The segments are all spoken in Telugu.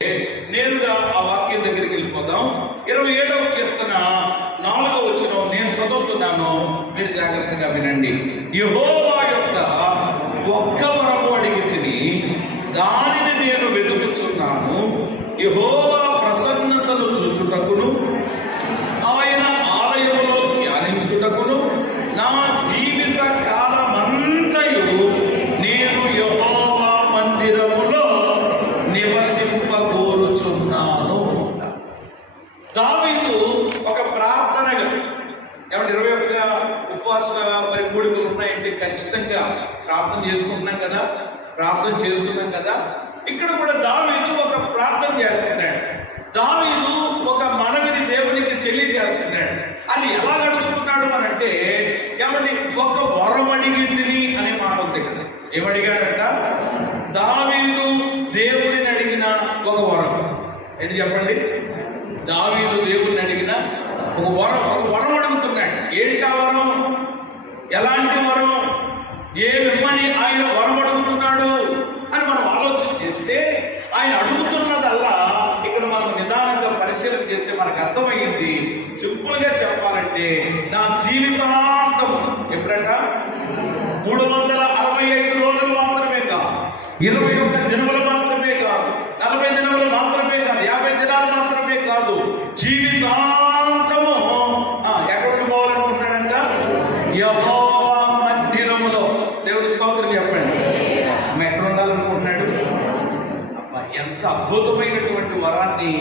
నేరుగా ఆ వాక్యం దగ్గరికి వెళ్ళిపోదాం. 27వ కీర్తన 4వ వచనం నేను చదువుతున్నాను, మీరు జాగ్రత్తగా వినండి. యెహోవా యొక్క ఒక్క వరము అడిగితిని, దానిని నేను వెతుకుచున్నాను. యెహోవా ప్రసన్నతను చూచుటకును, ఆయన ఆలయంలో ధ్యానించుటకును నా జీవిత కాలమంతయు నేను యెహోవా మందిరములో నివసింపగోరుచున్నాను. దావీదు ఒక ప్రార్థన గది. ఏమంటే 21 ఉపవాస కూడికలు ఉన్నాయంటే ఖచ్చితంగా ప్రార్థన చేసుకుంటున్నాం కదా. ఇక్కడ కూడా దావీదు ఒక ప్రార్థన చేస్తున్నాడు. దావీదు ఒక మనవిని దేవునికి తెలియజేస్తున్నాడు. అది ఎలా అడుగుతున్నాడు అనంటే, ఏమంటే ఒక వరం అడిగితిని అనే మాట ఉంది ఇక్కడ. ఏమడిగాడంట? దావీదు దేవుడిని అడిగిన ఒక వరం. ఏంటి చెప్పండి? దావీదు దేవుడిని అడిగిన ఒక వరం అడుగుతున్నాడు. ఏంటి ఆ వరం? ఎలాంటి వరం? ఏమిమ్మని ఆయన వరం అడుగుతున్నాడు అని మనం ఆలోచన చేస్తే, ఆయన అడుగుతున్నదల్లా ఇక్కడ మనం నిదానంగా పరిశీలన చేస్తే మనకు అర్థమయ్యింది. సింపుల్ గా చెప్పాలంటే, నా జీవితాంతం ఎప్పుడంట 365 రోజులు మాత్రమే కాదు, 21 దినములు మాత్రమే కాదు, 40 దినములు మాత్రమే కాదు, 50 దినాలు మాత్రమే కాదు, జీవితాంతము ఎక్కడికి పోవాలనుకుంటున్నాడంట? యెహోవా మందిరములో. దేవుడి స్తోత్రం చెప్పండి. ఎక్కడ ఉండాలనుకుంటున్నాడు? అబ్బా, ఎంత అద్భుతమైనటువంటి వరాన్ని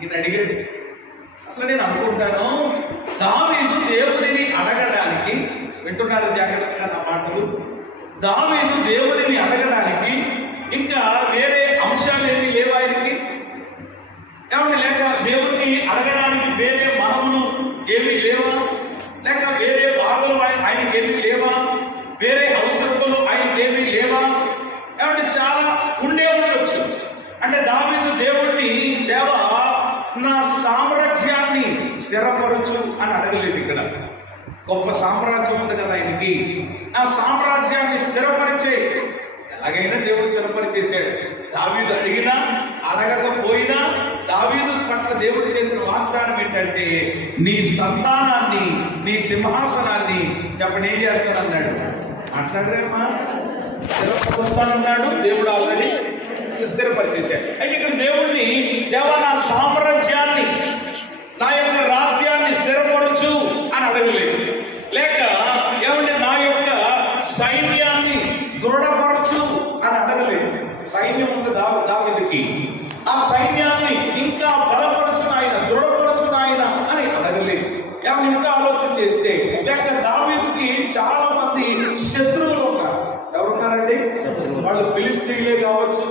నేను అడిగాడు. అసలు నేను అనుకుంటాను, దావీదు దేవుడిని అడగడానికి, వింటున్నారు జాగ్రత్తగా నా మాటలు, దావీదు దేవుడిని అడగడానికి ఇంకా వేరే అంశాలు ఏమి లేవు ఆయనకి. ఏమన్నా లేక దేవుడిని అడగడానికి వేరే మనములు ఏమీ లేవా? లేక వేరే బాధలు ఆయనకి ఏమీ లేవా? వేరే అవసరతలు ఆయనకి ఏమీ లేవా? ఏమంటే చాలా ఉండే ఉండొచ్చు. అంటే దావీదు దేవుడిని, దేవా నా సామ్రాజ్యాన్ని స్థిరపరచు అని అడగలేదు. ఇక్కడ గొప్ప సామ్రాజ్యం ఉంది కదా ఆయనకి. నా సామ్రాజ్యాన్ని స్థిరపరిచే. ఎలాగైనా దేవుడు స్థిరపరిచేశాడు. దావీదు అడిగినా అడగకపోయినా దావీదు పట్ల దేవుడు చేసిన వాగ్దానం ఏంటంటే, నీ సంతానాన్ని, నీ సింహాసనాన్ని చెప్పండి ఏం చేస్తానన్నాడు? మాట్లాడరేమా? స్థిరపరుస్తానన్నాడు. దేవుడు ఆల్రెడీ స్థిరపరిచేశాడు. అయితే ఇక్కడ దేవుడిని, దేవా నా సామ్రాజ్యాన్ని, నా యొక్క రాజ్యాన్ని స్థిరపరచు అని అడగలేదు. లేక ఏమంటే నా యొక్క సైన్యాన్ని దృఢపరచు అని అడగలేదు. సైన్యం ఉంది దావీదుకి. ఆ సైన్యాన్ని ఇంకా బలపరచు నాయన, దృఢపరచు నాయన అని అడగలేదు. ఏమన్నా ఇంకా ఆలోచన చేస్తే, లేక దావీదుకి చాలా మంది శత్రువులు ఉన్నారు. ఎవరున్నారండి? వాళ్ళు ఫిలిస్తీన్లే కావచ్చు,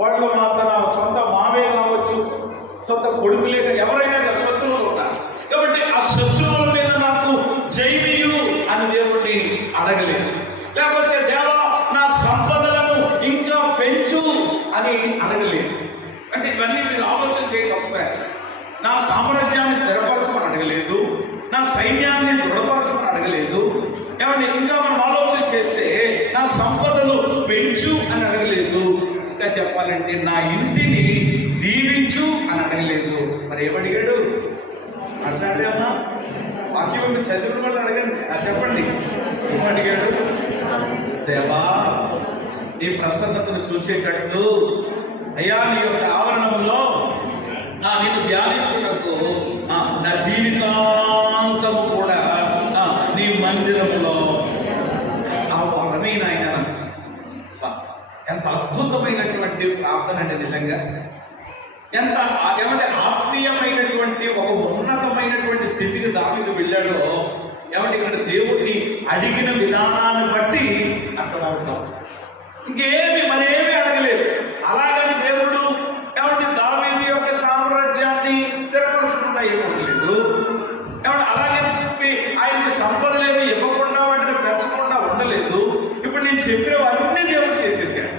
వాళ్ళు తన సొంత మావే కావచ్చు, సొంత కొడుకులే, ఎవరైనా శత్రువులు ఉన్నారు. కాబట్టి ఆ శత్రువుల మీద నాకు జయమియు అని దేవుడిని అడగలేదు. లేకపోతే దేవా నా సంపదలను ఇంకా పెంచు అని అడగలేదు. అంటే ఇవన్నీ మీరు ఆలోచన చేయండి ఒకసారి. నా సామ్రాజ్యాన్ని స్థిరపరచమని అడగలేదు, నా సైన్యాన్ని దృఢపరచమని అడగలేదు. ఏమన్నా ఇంకా మనం ఆలోచన చేస్తే, నా సంపదలు పెంచు అని అడగలేదు. ఇంకా చెప్పాలంటే నా ఇంటిని దీవించు అని అడగలేదు. మరి ఏమడిగాడు? అట్లాడేమా వాక్యం చదివిన వాళ్ళు అడగండి, అది చెప్పండి. ఏమడిగాడు? దేవా నీ ప్రసన్నతను చూసేటట్లు, అయ్యా నీ యొక్క ఆవరణంలో నిన్ను ధ్యానించుటకు నా జీవితాంతము కూడా నీ మందిరములో ఆ వరమైన ఆయన. ఎంత అద్భుతమైనటువంటి ప్రార్థన అండి నిజంగా. ఎంత ఏమంటే ఆత్మీయమైనటువంటి ఒక ఉన్నతమైనటువంటి స్థితికి దావీదు వెళ్ళాడో, ఏమంటే ఇక్కడ దేవుడిని అడిగిన విధానాన్ని బట్టి అర్థమవుతాం. ఇంకేమి మరేమీ అడగలేదు. అలాగని దేవుడు ఏమంటే దావీదు యొక్క సామ్రాజ్యాన్ని స్థిరపరచకుండా ఏమనలేదు. ఏమంటే అలాగని చెప్పి ఆయనకి సంపదలేమి ఇవ్వకుండా వాటిని పెంచకుండా ఉండలేదు. ఇప్పుడు నేను చెప్పేవన్నీ దేవుడు చేసేసాడు.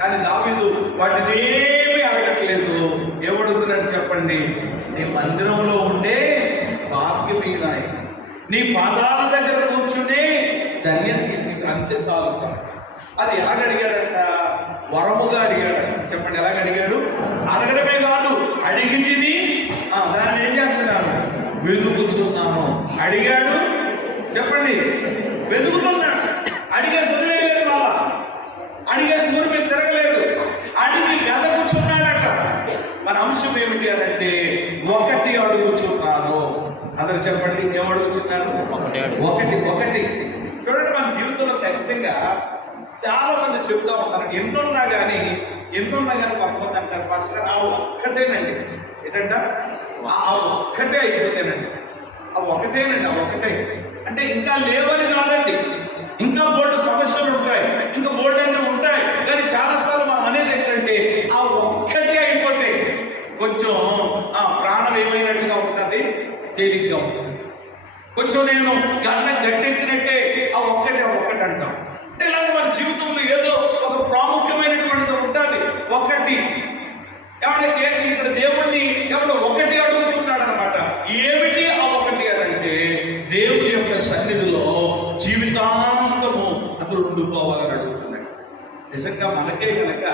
కానీ దావీదు వాటిని ఏమీ అడగట్లేదు. ఏమడుగుతున్నాడు చెప్పండి? నీ మందిరంలో ఉండే భాగ్యమైన, నీ పాదాల దగ్గర కూర్చుని ధన్యత అంతే చాలు. అది ఎలాగ అడిగాడంట? వరముగా అడిగాడు. చెప్పండి, ఎలాగ అడిగాడు? అడగడమే కాదు, అడిగి తిని దాన్ని ఏం చేస్తున్నాను? వెతుకుతున్నాను. అడిగాడు, చెప్పండి, వెతుకుతున్నాడు. అడిగే సులువేలేదు, వాళ్ళ అడిగే సులువు మీద తిరగలేదు, అడిగి వెదకుచున్నాడట. మన అంశం ఏమిటి అనంటే, ఒకటి అడుగుచున్నాను. అందరు చెప్పండి, ఏమడుగుచున్నాను? ఒకటి. చూడండి, మన జీవితంలో ఖచ్చితంగా చాలా మంది చెప్తా ఉంటారు, ఎన్నున్నా కానీ కొంతమంది అంటారు, ఫస్ట్ ఆ ఒక్కటేనండి. ఏంటంట? ఆ ఒక్కటే అయిపోతేనండి. ఆ ఒకటే అంటే ఇంకా లేవని కాదండి, ఇంకా బోల్డ్ సమస్యలు ఉంటాయి, ఇంకా బోల్డ్ అన్నీ ఉంటాయి. కానీ చాలాసార్లు మనం అనేది ఏంటంటే, ఆ ఒక్కటే అయిపోతే కొంచెం ప్రాణం ఏమైనట్టుగా ఉంటుంది, తేలిగ్గా ఉంటుంది. కొంచెం నేను గన్నం గట్టెత్తినట్టే ఆ ఒక్కటి అంటాం. అంటే ఇలాగ మన జీవితంలో ఏదో ఒక ప్రాముఖ్యమైనటువంటిది ఉంటుంది. ఒకటి ఎవరికి ఇక్కడ దేవుణ్ణి ఎవరు ఒకటి అడుగుతున్నాడు అనమాట. ఏమిటి ఆ ఒకటి అనంటే, దేవుడి యొక్క సన్నిధిలో జీవితాంతము అతడు ఉండిపోవాలని అడుగుతున్నాడు. నిజంగా మనకే కనుక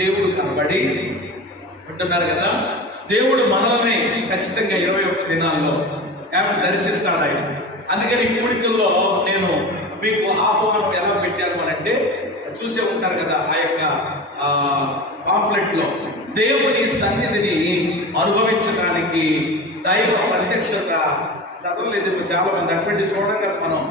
దేవుడు కనబడి అంటున్నారు కదా, దేవుడు మనల్ని ఖచ్చితంగా 21 దినాల్లో దర్శిస్తాడు ఆయన. అందుకని ఈ కూడికల్లో నేను మీకు ఆహ్వానం ఎలా పెట్టాను అనంటే, చూసే ఉంటారు కదా ఆ యొక్క పాంప్లెట్ లో, దేవుని సన్నిధిని అనుభవించడానికి దైవ ప్రత్యక్షత చదవలేదు చాలా మంది. అటువంటి చూడడం కదా మనం,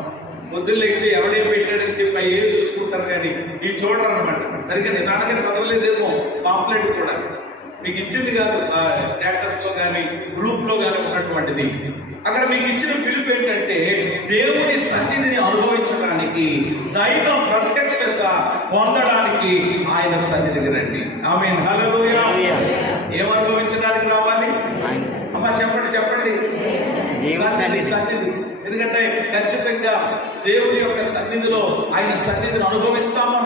పొద్దున్న ఎక్కితే ఎవడేం పెట్టాడని చెప్పి ఏం చూసుకుంటారు, కానీ ఇవి చూడరు అనమాట. సరిగ్గా నిదానంగా చదవలేదేమో పాంప్లెట్ కూడా. మీకు ఇచ్చింది కాదు స్టేటస్ లో కానీ గ్రూప్ లో కానీ ఉన్నటువంటిది. అక్కడ మీకు ఇచ్చిన పిలుపు ఏంటంటే, దేవుని సన్నిధిని అనుభవించడానికి, దైవ ప్రత్యక్షత పొందడానికి ఆయన సన్నిధికి రండి. ఆమేన్, హల్లెలూయా. ఏం అనుభవించడానికి రావాలి? అమ్మా చెప్పండి. సన్నిధి. ఎందుకంటే ఖచ్చితంగా దేవుని యొక్క సన్నిధిలో ఆయన సన్నిధిని అనుభవిస్తాము.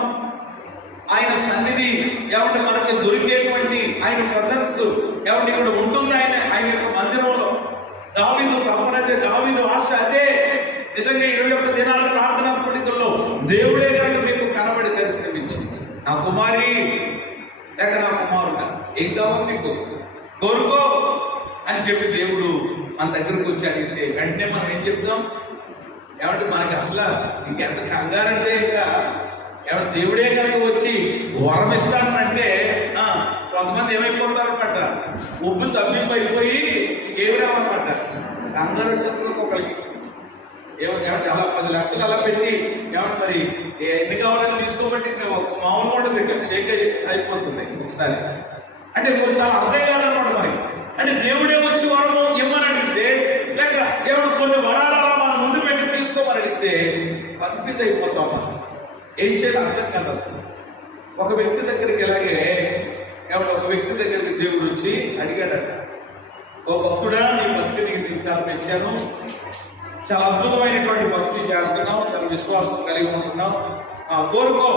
ఆయన సన్నిధి ఎవరి మనకి దొరికేటువంటి ఆయన ప్రజెన్స్ ఎవరి ఇక్కడ ఉంటుంది. ఆయన యొక్క మందిరంలో దావీదు తప్పనైతే దావీదు ఆశ అదే. నిజంగా 21 దినాల ప్రార్థనా కోడికల్లో దేవుడే కనుక మీకు కనబడి దర్శనమిచ్చింది, నా కుమారి లేక నా కుమారుడా, ఏం కావాలి మీకు, కోరుకో అని చెప్పి దేవుడు మన దగ్గరకు వచ్చి అడిగితే వెంటనే మనం ఏం చెప్తాం? ఏమంటే మనకి అసలు ఇంకెంత కంగారంటే, ఇంకా ఎవరు దేవుడే కనుక వచ్చి వరం ఇస్తానంటే కొంతమంది ఏమైపోతారనమాట, ఉబ్బు తప్పింపైపోయి ఏమిరామన్నమాట. కంగారు వచ్చేందుకు ఒకరికి ఏమంటే అలా 10 లక్షలు అలా పెట్టి ఏమంటే మరి ఎన్ని కావాలని తీసుకోబట్టి ఒక మామూలు ఉండదు, ఇక్కడ షేక్ అయిపోతుంది ఒకసారి. అంటే ఒకసారి అర్థం కాదనమాట మరి. అంటే దేవుడే వచ్చి వరం ఇవ్వమని అడిగితే, లేక ఏమన్నా కొన్ని వరాలు అలా మన ముందు పెట్టి తీసుకోమని అడిగితే కన్ఫ్యూజ్ అయిపోతాం మనం. ఏం చేయాలి అర్థం కాదు అసలు. ఒక వ్యక్తి దగ్గరికి ఇలాగే ఒక వ్యక్తి దగ్గరికి దేవుడు వచ్చి అడిగాడట, ఓ భక్తుడా, నీ భక్తి నీకు చాలా పెంచాను, చాలా అద్భుతమైనటువంటి భక్తి చేస్తున్నావు, చాలా విశ్వాసం కలిగి ఉంటున్నావు, కోరుకో,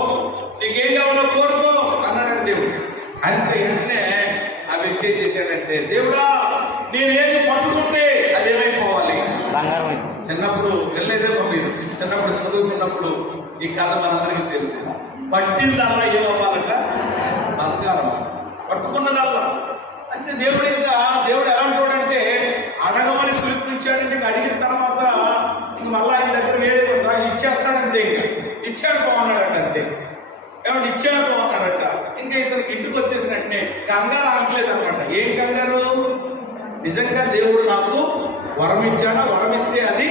నీకేం కావాలో కోరుకో అన్నాడు దేవుడు. అంటే వెంటనే ఆ వ్యక్తి ఏం చేశాడంటే, దేవుడా నేను ఏది పట్టుకుంటే అదేమైపోవాలి. చిన్నప్పుడు వెళ్ళలేదేమో మీరు, చిన్నప్పుడు చదువుకున్నప్పుడు ఈ కథ మనందరికీ తెలిసి, పట్టిందల్లా ఏమవ్వాలట, బంగారం. పట్టుకున్నదల్లా అంటే దేవుడు ఎలాంటి వాడంటే, అడగమని పిలుపునిచ్చాడంటే అడిగిన తర్వాత ఇంక మళ్ళీ ఆయన దగ్గర వేరే ఇచ్చేస్తాడంటే, ఇంకా ఇచ్చాడు బాగున్నాడట అంతే. ఏమంటే ఇచ్చాడు బాగున్నాడట. ఇంకా ఇతనికి ఇంటికి వచ్చేసినట్టే కంగారు ఆగలేదు అనమాట. ఏం కంగారు? నిజంగా దేవుడు నాకు వరం ఇచ్చాడా, వరం ఇస్తే అది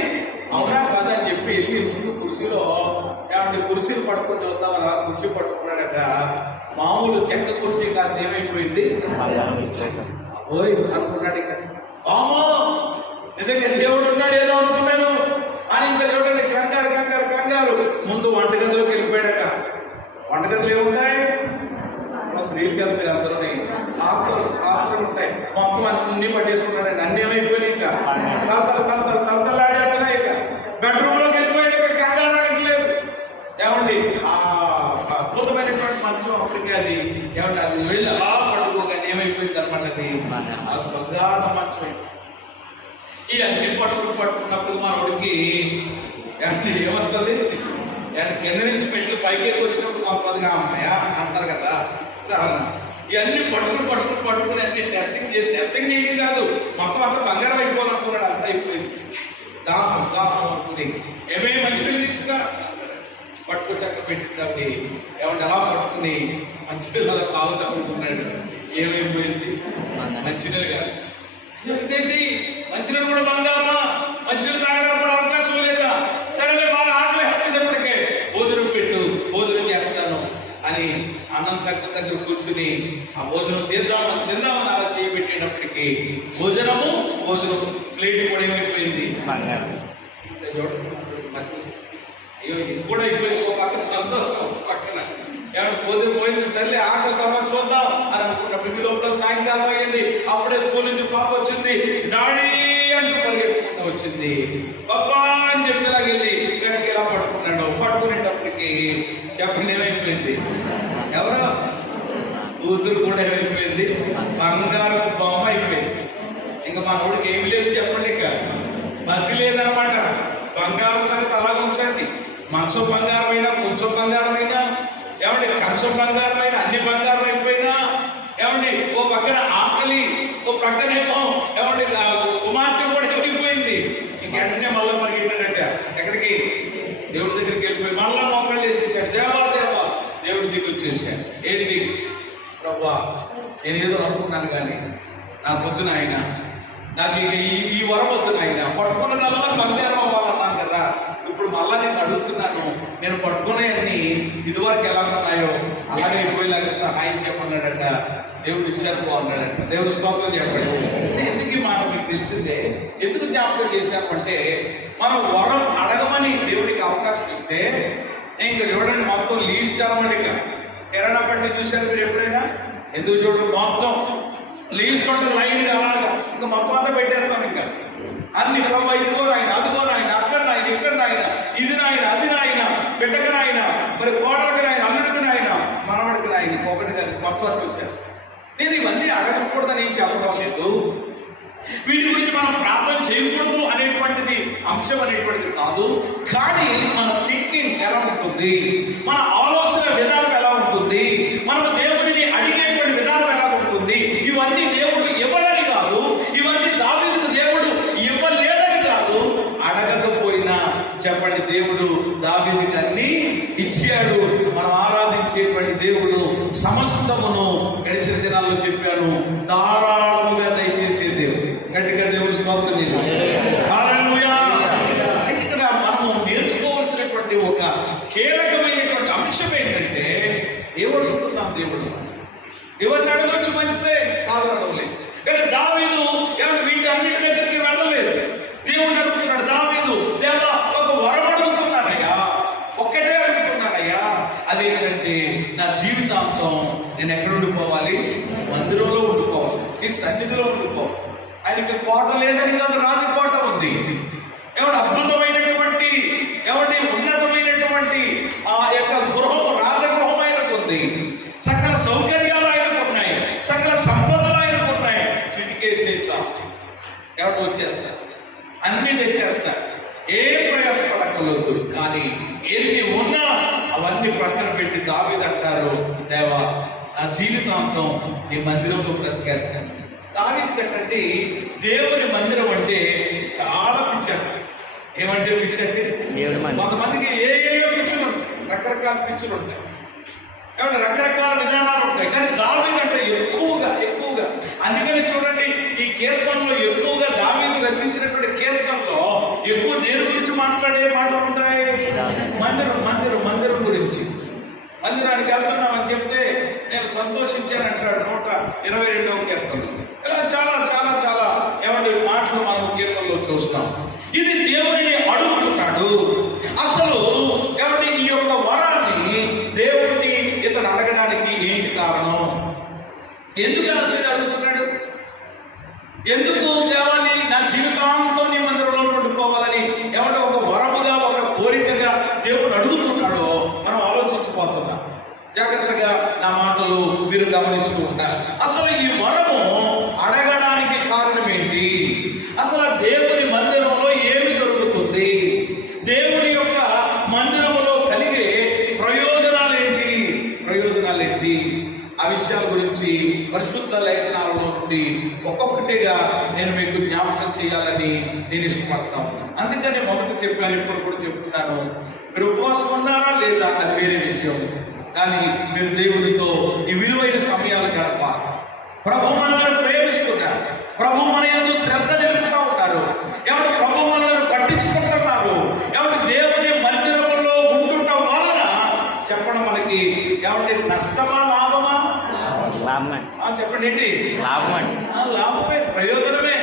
అవునా కాదా అని చెప్పి వెళ్ళి ముందు కుర్చీలో ఏమంటే కుర్చీలు పట్టుకుని వద్దామని కుర్చీ పట్టుకున్నాడట. మామూలు చెక్క కుర్చీ కాస్త ఏమైపోయింది ఓయ్ అనుకున్నాడు. ఇక బామో నిజంగా దేవుడు ఉన్నాడు ఏదో అనుకున్నాను అని ఇంకా చూడండి కంగారు ముందు వంటగదిలోకి వెళ్ళిపోయాడట. వంటగదులు ఏముంటాయి? స్త్రీలు కదా మీరు అందరూ ఆకులు ఉంటాయి, మొత్తం అన్ని పట్టేసుకున్నారండి. అన్ని ఏమైపోయినాయి, ఇంకా తలతలాడేస్తున్నా. ఇక బెడ్రూమ్ లోకి వెళ్ళిపోయాడు, ఇక కంగారు లేదు. ఏమండి అద్భుతమైనటువంటి మంచం అప్పటికే అది ఏమంటే అది వెళ్ళి అలా పడుకోగానే ఏమైపోయింది అనమాట, అది బంగారం మంచం. ఈ అన్ని పట్టుకున్నప్పుడు మనోడికి ఏమొస్తుంది, కింద నుంచి మెట్లు పైకి వచ్చినప్పుడు కొంతమందిగా అమ్మాయా అంటారు కదా. ఇవన్నీ పట్టుకుని అన్ని టెస్టింగ్ చేయడం కాదు, మొత్తం అంతా బంగారం అయిపోవాలనుకున్నాడు. అంతా అయిపోయింది. దాహం అనుకుని ఏమేమి మంచినీళ్ళు తీసుకురా పట్టుకు చక్క పెట్టిందండి. ఏమంటే అలా పట్టుకుని మంచినీళ్ళు అలా తాగుతా అనుకున్నాడు. ఏమైపోయింది? మంచినీళ్ళు కాదు. ఇదేంటి మంచినీళ్ళు కూడా బంగారమా? మంచినీళ్ళు తాగడానికి కూడా అవకాశం లేదా? సరేలే, బాగా ఆకలి హత్తున్నప్పటికే భోజనం పెట్టు, భోజనం చేస్తాను అని అన్నం ఖర్చు దగ్గర కూర్చుని ఆ భోజనం తిందామని అలా చేయబెట్టేటప్పటికి భోజనం ప్లేట్ కూడా ఏమైపోయింది? అయ్యో ఇది కూడా అయిపోయింది. ఒక పక్కన సంతోషం, పక్కన ఏమైనా పోయింది. సర్లే ఆకలి తర్వాత చూద్దాం అని అనుకున్నప్పుడు లోపల సాయంకాలం అయింది. అప్పుడే స్కూల్ నుంచి పాప వచ్చింది. డాడీ అంటూ పరిగెట్టుకుంటూ వచ్చింది. పప్పా అని చెప్పేలాగెళ్ళి వెనక్కి ఇలా పట్టుకున్నాడు. పట్టుకునేటప్పటికి చెప్పండి ఏమైపోయింది? ఎవరో కూతురు కూడా ఏమైపోయింది? బంగారు బొమ్మ అయిపోయింది. ఇంకా మా నోడికి ఏమి లేదు చెప్పండి, ఇక మతి లేదనమాట. బంగారం సంగతి అలాగ ఉంచండి. మనసు బంగారమైనా, కొంచెం బంగారమైనా, ఏమండి కంచం బంగారమైనా, అన్ని బంగారం అయిపోయినా, ఏమండి ఓ పక్కన ఆకలి, ఓ పక్కనేమో ఏమండి కుమార్తె కూడా వెళ్ళిపోయింది. ఇంకెంటనే మళ్ళీ పరిగెట్టాడట ఎక్కడికి? దేవుడి దగ్గరికి వెళ్ళిపోయి మళ్ళా మోకాళ్ళు వేసేసాడు. దేవా దేవుడి దగ్గర వచ్చేసాడు. ఏంటి ప్రభా, నేనేదో అనుకున్నాను కానీ నా పొద్దున ఆయన నాకు ఇక ఈ వరం వద్దు ఆయన, పట్టుకున్నదల్లా బంగారం అవ్వాలన్నాను కదా. ఇప్పుడు మళ్ళా నేను అడుగుతున్నాను, నేను పట్టుకునేవన్నీ ఇదివరకు ఎలా ఉన్నాయో అలాగే అయిపోయేలాగా సహాయం చెప్పన్నాడట. దేవుడు ఇచ్చారు అన్నాడట. దేవుడు స్తోత్రం చెప్పాడు. ఎందుకు ఈ మాట మీకు తెలిసిందే? ఎందుకు జ్ఞాపకం చేశామంటే, మనం వరం అడగమని దేవుడికి అవకాశం ఇస్తే, ఇంకా చూడండి మొత్తం లీస్ట్ అనమాట. కిరాణా పట్టి చూశారు మీరు ఎప్పుడైనా? ఎందుకు చూడండి మొత్తం లీస్ట్ ఉంటుంది లైన్ కావాలగా. ఇంకా మొత్తం అంతా పెట్టేస్తాం. ఇంకా అన్ని ఇదిగో నాయన, అదిగో నాయన, అక్కడ నాయన, ఇక్కడ నాయన, ఇది నాయన, అది నాయన, బిడ్డకి నాయన, మరి కోడలికి నాయన, అల్లుడికి నాయన, మనవడికి నాయన, ఒకటి కాదు మొత్తం అట్లా వచ్చేస్తాం. నేను ఇవన్నీ అడగకూడదని ఏం చెప్పడం లేదు. వీటి గురించి మనం ప్రార్థన చేయకూడదు అనేటువంటిది అంశం అనేటువంటిది కాదు. కానీ మన థింకింగ్ ఎలా ఉంటుంది, మన ఆలోచన విధానం ఎలా ఉంటుంది, మనం దేవుడిని అడిగేటువంటి విధానం ఎలా ఉంటుంది, ఇవన్నీ దేవుడు ఇవ్వడని కాదు, ఇవన్నీ దావీదుకు దేవుడు ఇవ్వలేదని కాదు. అడగకపోయినా చెప్పండి, దేవుడు దావీదుకి అన్ని ఇచ్చాడు. మనం ఆరాధించేటువంటి దేవుడు సమస్తమును గడిచిన దినాల్లో చెప్పాను ధారాళముగా దయచేసే దేవుడు. గట్టిగా దేవుడు స్తోత్రం చేయాలి. హల్లెలూయా. ఇక్కడ మనము నేర్చుకోవాల్సినటువంటి ఒక కీలకమైనటువంటి అంశం ఏంటంటే, ఏమడుగుతున్నాం దేవుడు? ఎవరిని అడగొచ్చు మంచిదే, కాదనడం లేదు. కానీ దావీదు వీటన్నిటి దగ్గరికి వెళ్ళలేదు. దేవుడు అడుగుతున్నాడు, దావీదు దేవా ఒక వరం అడుగుతున్నాడయ్యా, ఒక్కటే అడుగుతున్నాడయ్యా. అదేంటంటే నా జీవితాంతం నేను ఎక్కడ ఉండిపోవాలి? మందిరంలో ఉండిపోవాలి, ఈ సన్నిధిలో ఉండిపోవాలి. ఆయనకి కోట లేదని కాదు, రాజకోట ఉంది. ఏమంటే అద్భుతమైనటువంటి ఉన్నతమైనటువంటి ఆ యొక్క గృహము, రాజగృహం ఆయనకు ఉంది. సకల సౌకర్యాలు ఆయనకు ఉన్నాయి, సకల సంపదలు ఆయనకు ఉన్నాయి. చిటికేస్తే చాలు ఎవరు వచ్చేస్తారు, అన్ని తెచ్చేస్తారు. ఏ ప్రయాసపడకలేదు. కానీ ఎన్ని ఉన్నా అవన్నీ ప్రక్కన పెట్టి దావీదు అంటారు, దేవా నా జీవితాంతం నీ మందిరంలో బ్రతికేస్తాను. దావీదు కట్టండి దేవుని మందిరం అంటే చాలా పిచ్చండి. ఏమంటే పిచ్చండి, కొంతమందికి ఏయో పిచ్చులు ఉంటాయి, రకరకాల పిచ్చులు ఉంటాయి, ఏమంటే రకరకాల విధానాలు ఉంటాయి. కానీ దావీదు అంటే ఎక్కువగా అందుకని చూడండి, ఈ కీర్తనలో ఎక్కువగా దావీదు రచించినటువంటి కీర్తనలో ఎక్కువ దేని గురించి మాట్లాడే మాటలు ఉంటాయి? మందిరం గురించి. మందిరానికి వెళ్తున్నామని చెప్తే నేను సంతోషించానంటాడు 122వ కీర్తనలో. ఇలా చాలా చాలా చాలా ఏమంటే మాటలు మనం కీర్తనలో చూస్తాం. ఇది దేవుడిని అడుగుతున్నాడు. అసలు ఏమంటే ఈ యొక్క వరాన్ని దేవుడిని ఇతను అడగడానికి ఏంటి కారణం? ఎందుకు అసలు అడుగుతున్నాడు? ఎందుకు దేవాన్ని నా జీవితాంతం నీ మందిరంలో ఉండిపోవాలని ఏమంటే ఒక వరముగా, ఒక కోరికగా దేవుడు అడుగుతున్నాడో మనం ఆలోచించిపోతున్నాం. జాగ్రత్తగా నా మాటలు మీరు గమనిస్తూ ఉంటారు. అసలు ఈ వరము అడగడానికి కారణం ఏంటి? అసలు దేవుని మందిరంలో ఏమి దొరుకుతుంది? దేవుని యొక్క మందిరంలో కలిగే ఒక్కొక్కటిగా నేను మీకు జ్ఞాపకం చేయాలని నేను ఇష్టపడతాను. అందుకని మొదట చెప్పాను, ఇప్పుడు కూడా చెప్తున్నాను, మీరు ఉపవాసం ఉన్నారా లేదా అది వేరే విషయం, కానీ మీరు దేవునితో ఈ విలువైన సమయాలు గడపాలి. ప్రభు మనల్ని ప్రేమిస్తున్నారు, ప్రభు మన యందు శ్రద్ధ నిలుపుతూ ఉంటారు, ఎవరు ప్రభు మనల్ని పట్టించుకుంటున్నారు, ఎవరు దేవుని మందిరంలో ఉంటుండటం వలన చెప్పడం మనకి ఎవరి నష్టమా లాభమా? చెప్పండి ఏంటి? లాభమే, ప్రయోజనమే.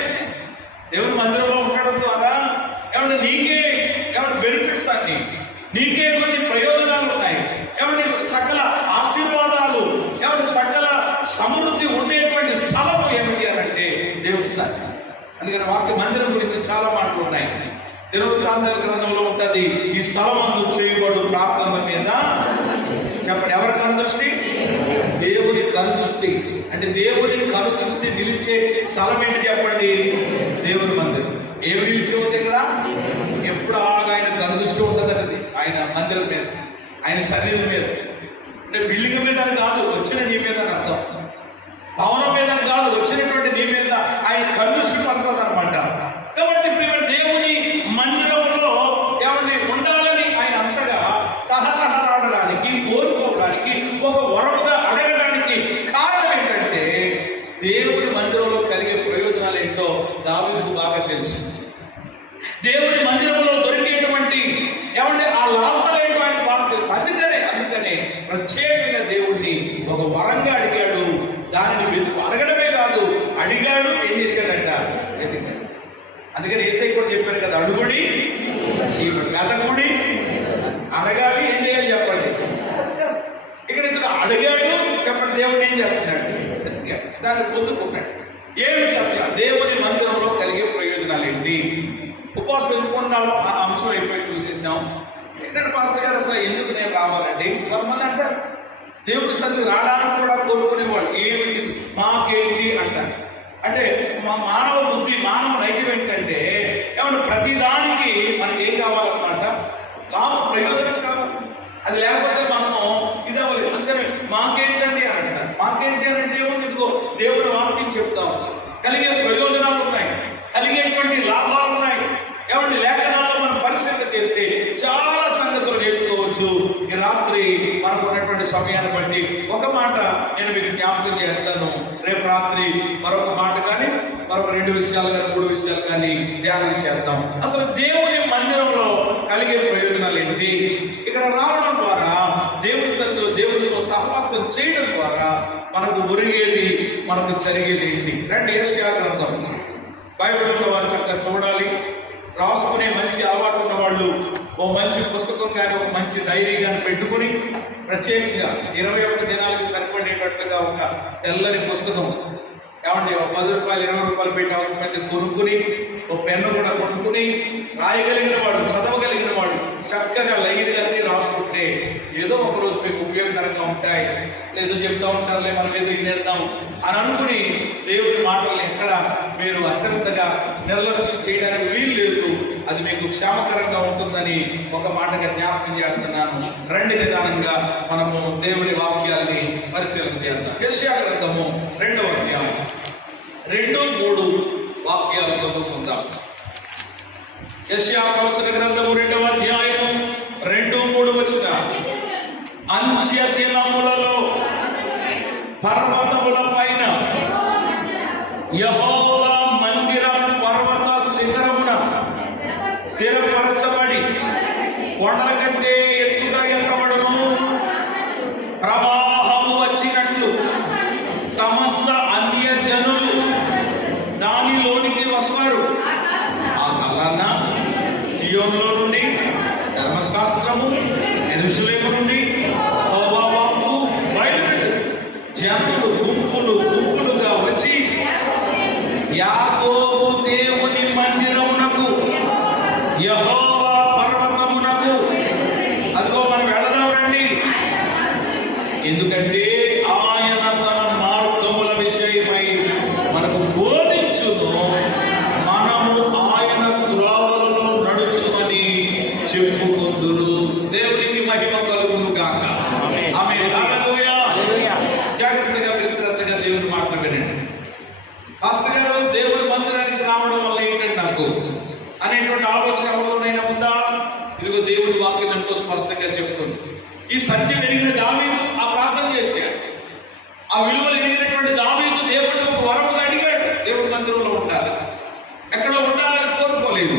దేవుని మందిరంలో ఉండడం ద్వారా ఎవరి నీకే ఎవరి బెనిఫిట్స్ అన్ని, నీకే కొన్ని ప్రయోజనాలు ఉన్నాయి, ఎవరి సకల ఆశీర్వాదాలు, ఎవరి సకల సమృద్ధి ఉండేటువంటి స్థలం ఏమిటి అంటే దేవుడి సాక్షి. అందుకని వాక్య మందిరం గురించి చాలా మాటలు ఉన్నాయి. దినవృత్తాంతాల గ్రంథంలో ఉంటుంది, ఈ స్థలమందు చేయబడు ప్రార్థనల మీద చెప్పండి ఎవరి కనుదృష్టి? దేవుని కనుదృష్టి. అంటే దేవుని కనుదృష్టి నిలిచే స్థలం ఏంటి చెప్పండి? దేవుని మందిరం. ఏమి నిలిచి ఉంది ఇక్కడ? ఎప్పుడు ఆయన కనుదృష్టి ఉంటుందన్నది ఆయన మందిరం మీద, ఆయన సన్నిధి మీద. అంటే బిల్డింగ్ మీద కాదు, వచ్చిన నీ మీద అర్థం. భవనం మీద కాదు, వచ్చినటువంటి నీ మీద ఆయన కనుదృష్టి పడుతుంది అనమాట. కాబట్టి దేవుని మందిరంలో ఎవరిని ఉండాలని ఆయన అంతగా తహతహలాడడానికి, కోరుకోవడానికి, ఒక వరముగా అడగడానికి కారణం ఏంటంటే దేవుని మందిరంలో కలిగే ప్రయోజనాలు ఏంటో దావీదుకు బాగా తెలుసు. దేవుని మందిరంలో దొరికేటువంటి ఏమంటే ఆ లాభాలు ఏంటో ఆయన బాగా తెలుసు. అందుకనే ప్రత్యేకంగా దేవుణ్ణి ఒక వరంగా అడిగాడు. దానిని అడగడమే కాదు, అడిగాడు, ఏం చేశాడంట? అందుకని యేసయ్య కూడా చెప్పారు కదా, అడుగుడి వెతకుడి, అడగాలి, ఏం చేయాలి చెప్పండి. ఇక్కడ ఇతను అడిగాడు, చెప్పండి దేవుడు ఏం చేస్తున్నాడు? దాన్ని పొందుకున్నాడు. ఏమిటి అసలు దేవుని మందిరంలో కలిగే ప్రయోజనాలు ఏంటి? ఉపవాసం పెట్టుకున్నాం, ఆ అంశం అయిపోయి చూసేసాం. ఏంటంటే పాస్టర్ గారు అసలు ఎందుకు నేను రావాలండి? కొంతమంది అంటారు దేవుడి సన్నిధి రావడానికి కూడా కోరుకునేవాళ్ళు, ఏమిటి మాకేంటి అంటారు. అంటే మా మానవ బుద్ధి, మానవ నైజం ఏంటంటే ఏమన్నా ప్రతిదానికి మనకి ఏం కావాలన్నమాట? లాభ ప్రయోజనం కావాలి. అది లేకపోతే మనము ఇది అవ్వలేదు. అందుకని మాకేంటండి అని అంటారు. మాకేంటి అని అంటే ఏమో ఇదిగో దేవుడి వాక్యం చెప్తాం, కలిగే ప్రయోజనాలు ఉన్నాయి, కలిగేటువంటి లాభాలు ఉన్నాయి. ఏమంటే లేఖనాల్లో మనం పరిశీలన చేస్తే చాలా సంగతులు నేర్చుకోవచ్చు. ఈ రాత్రి మనకు ఉన్నటువంటి సమయాన్ని బట్టి ఒక మాట నేను మీకు జ్ఞాపకం చేస్తాను. రేపు రాత్రి మరొక మాట కానీ, మరొక 2 విషయాలు కానీ, 3 విషయాలు కానీ ధ్యానం చేద్దాం. అసలు దేవుని మందిరంలో కలిగే ప్రయోజనాలు ఏంటి? ఇక్కడ రావడం ద్వారా దేవుడి సన్నిధిలో దేవుడితో సహవాసం చేయడం ద్వారా మనకు ఒరిగేది, మనకు జరిగేది ఏంటి? రండి యెషయా గ్రంథం. బైబిల్లో వారు చక్కగా చూడాలి. రాసుకునే మంచి అలవాటు ఉన్న వాళ్ళు ఓ మంచి పుస్తకం కానీ, ఒక మంచి డైరీ కానీ పెట్టుకుని ప్రత్యేకంగా 21 దినాలకి సరిపడేటట్టుగా ఒక తెల్లని పుస్తకం, ఏమండి 10 రూపాయలు 20 రూపాయలు పెట్టి అవసరమైతే కొనుక్కుని, ఓ పెన్ను కూడా కొనుక్కుని, రాయగలిగిన వాడు, చదవగలిగిన వాడు చక్కగా లైన్గా రాసుకుంటే ఏదో ఒకరోజు మీకు ఉపయోగకరంగా ఉంటాయి. ఏదో చెప్తా ఉంటారులే, మనం ఏదో వినేద్దాం అని అనుకుని దేవుడి మాటల్ని ఎక్కడ మీరు అశ్రద్ధగా నిర్లక్ష్యం చేయడానికి వీలు లేదు. అది మీకు క్షేమకరంగా ఉంటుందని ఒక మాటగా జ్ఞాపకం చేస్తున్నాను. రండి నిదానంగా మనము దేవుడి వాక్యాల్ని పరిశీలన చేద్దాం. యెషయా గ్రంథము 2వ అధ్యాయం 2-3 వాక్యాలు చదువుకుందాం. యెషయా ప్రవచన గ్రంథము 2వ అధ్యాయం 2-3 వచ్చిన అంత్య దినములలో పర్వతముల పైన యెహోవా మందిరం పర్వత శిఖరమున స్థిరపరచబడి కొండల కంటే ఎత్తుగా ఎత్తబడును. ప్రవాహము వచ్చినట్లు సమస్త అన్య జనులు దానిలోనికి వస్తారు. ఆ కాలాన సియోనులో నుండి ధర్మశాస్త్రము, యెరూషలేము నుండి యెహోవా వాక్కు బయలుదేరు. జనులు గుంపులు గుంపులుగా వచ్చి యాకోబు దేవుని మందిరమునకు, యెహోవా పర్వతమునకు, అదిగో మనం వెళదాం రండి. ఎందుకంటే ఆయన తన మార్గముల విషయమై మనకు బోధించును, మనము ఆయన త్రోవలలో నడుచుకొని చెప్పుకుందురు. దేవుని పాస్టర్ గారు దేవుడి మందిరానికి రావడం వల్ల ఏంటంటే నాకు అనేటువంటి ఆలోచన ఎవరిలోనైనా ఉందా? ఇదిగో దేవుడి వాక్యం ఎంతో స్పష్టంగా చెప్తుంది. ఈ సత్యం ఎరిగిన దావీదు ఆ ప్రార్థన చేశాడు. ఆ విలువలు ఎరిగినటువంటి దావీదు దేవుడిని ఒక వరముగా అడిగాడు. దేవుడి మందిరంలో ఉండాలి, ఎక్కడో ఉండాలని కోరుకోలేదు,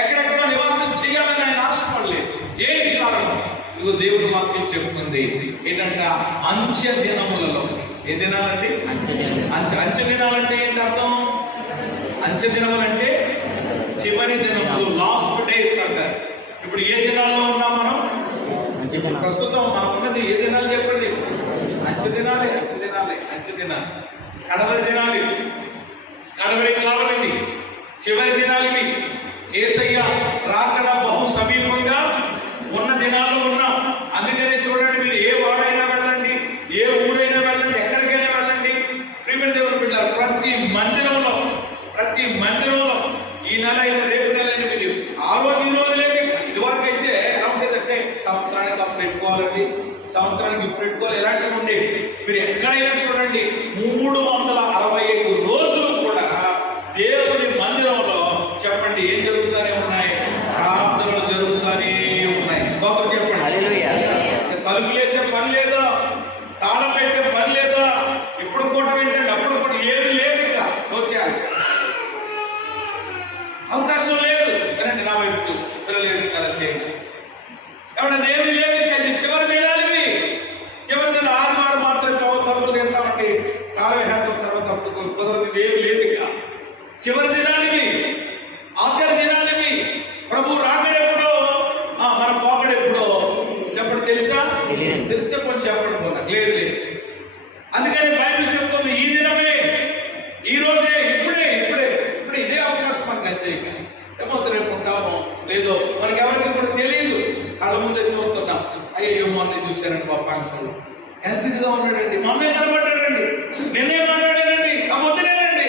ఎక్కడెక్కడో నివాసం చేయాలని ఆయన ఆశపడలేదు. ఏంటి కారణం? ఇదిగో దేవుడి వాక్యం చెప్తుంది ఏంటంటే అంత్య దినములలో. ఏ దినాలండి? అంత్య దినాలంటే ఏంటి అర్థం? అంత్య దినములంటే చివరి దినములు, లాస్ట్ డేస్ అంటారు. ఇప్పుడు ఏ దినాల్లో ఉన్నాం మనం? ప్రస్తుతం మనకున్నది ఏ దినాలు చెప్పండి? అంత్య దినాలే, అంత్య దినాలే, అంత్య దినాలు, కడవరి దినాలు, కడవరి కాలం ఇది, చివరి దినాలు ఇవి. యేసయ్య రాకడ బహు సమీపంగా ఉన్న దినాల్లో ఉన్నాం. అందుకనే చూడండి, మీరు ఏ వాడైనా వెళ్ళండి, ఏ ఊరైనా వెళ్ళండి, ఎక్కడికైనా వెళ్ళండి, ప్రియమైన దేవుని బిడ్డలారా, ప్రతి మందిరంలో ఈ నెల రేపు నెల మీరు ఆ రోజు ఈ రోజు లేదు. ఇదివరకు అయితే ఎలా ఉండేదంటే సంవత్సరానికి అప్పుడు పెట్టుకోవాలండి, సంవత్సరానికి ఇప్పుడు పెట్టుకోవాలి, ఎలాంటివి ఉండేవి. మీరు ఎక్కడైనా చూడండి 365 రోజులు కూడా దేవుని మందిరంలో చెప్పండి ఏం జరుగుతానే ఉన్నాయి? ప్రార్థనలు జరుగుతానే ఉన్నాయి. స్తోత్రం చెప్పండి. తలుపులేసే పని లేదా, తాళం పెట్టే పని లేదా, ఇప్పుడు కూడా ఏంటంటే అప్పుడు కూడా ఏది లేదు, ఇంకా వచ్చేయాలి, అవకాశం లేదు. కదండి, నా వైపు చూసి పిల్లలు ఏమంటే ఏమి లేదు. కానీ చివరి దినాలివి, చివరి దిన ఆదివారం మాత్రం తలుపులు తీస్తామండి, తాళం వేస్తాం, తర్వాత అప్పుడు కుదరదు, ఏమి లేదు. ఇక చివరి దినాలివి, ఆఖరి దినాలివి. ప్రభు రాకడెప్పుడో, మన పోకడెప్పుడో చెప్పండి. తెలుసా? తెలిస్తే కొంచెం చెప్పండి. పోనా లేదు. అందుకని బైబిల్ చెప్తుంది ఈ దినమే, ఈ రోజే, ఇప్పుడే ఇదే అవకాశం మనకు. అంతే. ఏమవుతుంది రేపు ఉంటామో లేదో మనకి ఎవరికి కూడా తెలియదు. కళ్ళ ముందే చూస్తున్నాం. అయ్యో మొన్న చూశానండి మా పాంక్షలు ఎంత ఇదిగా ఉన్నాడండి, మొన్నే కనబడ్డాడండి, నిన్నే మాట్లాడాడండి, ఆ మొదలేనండి,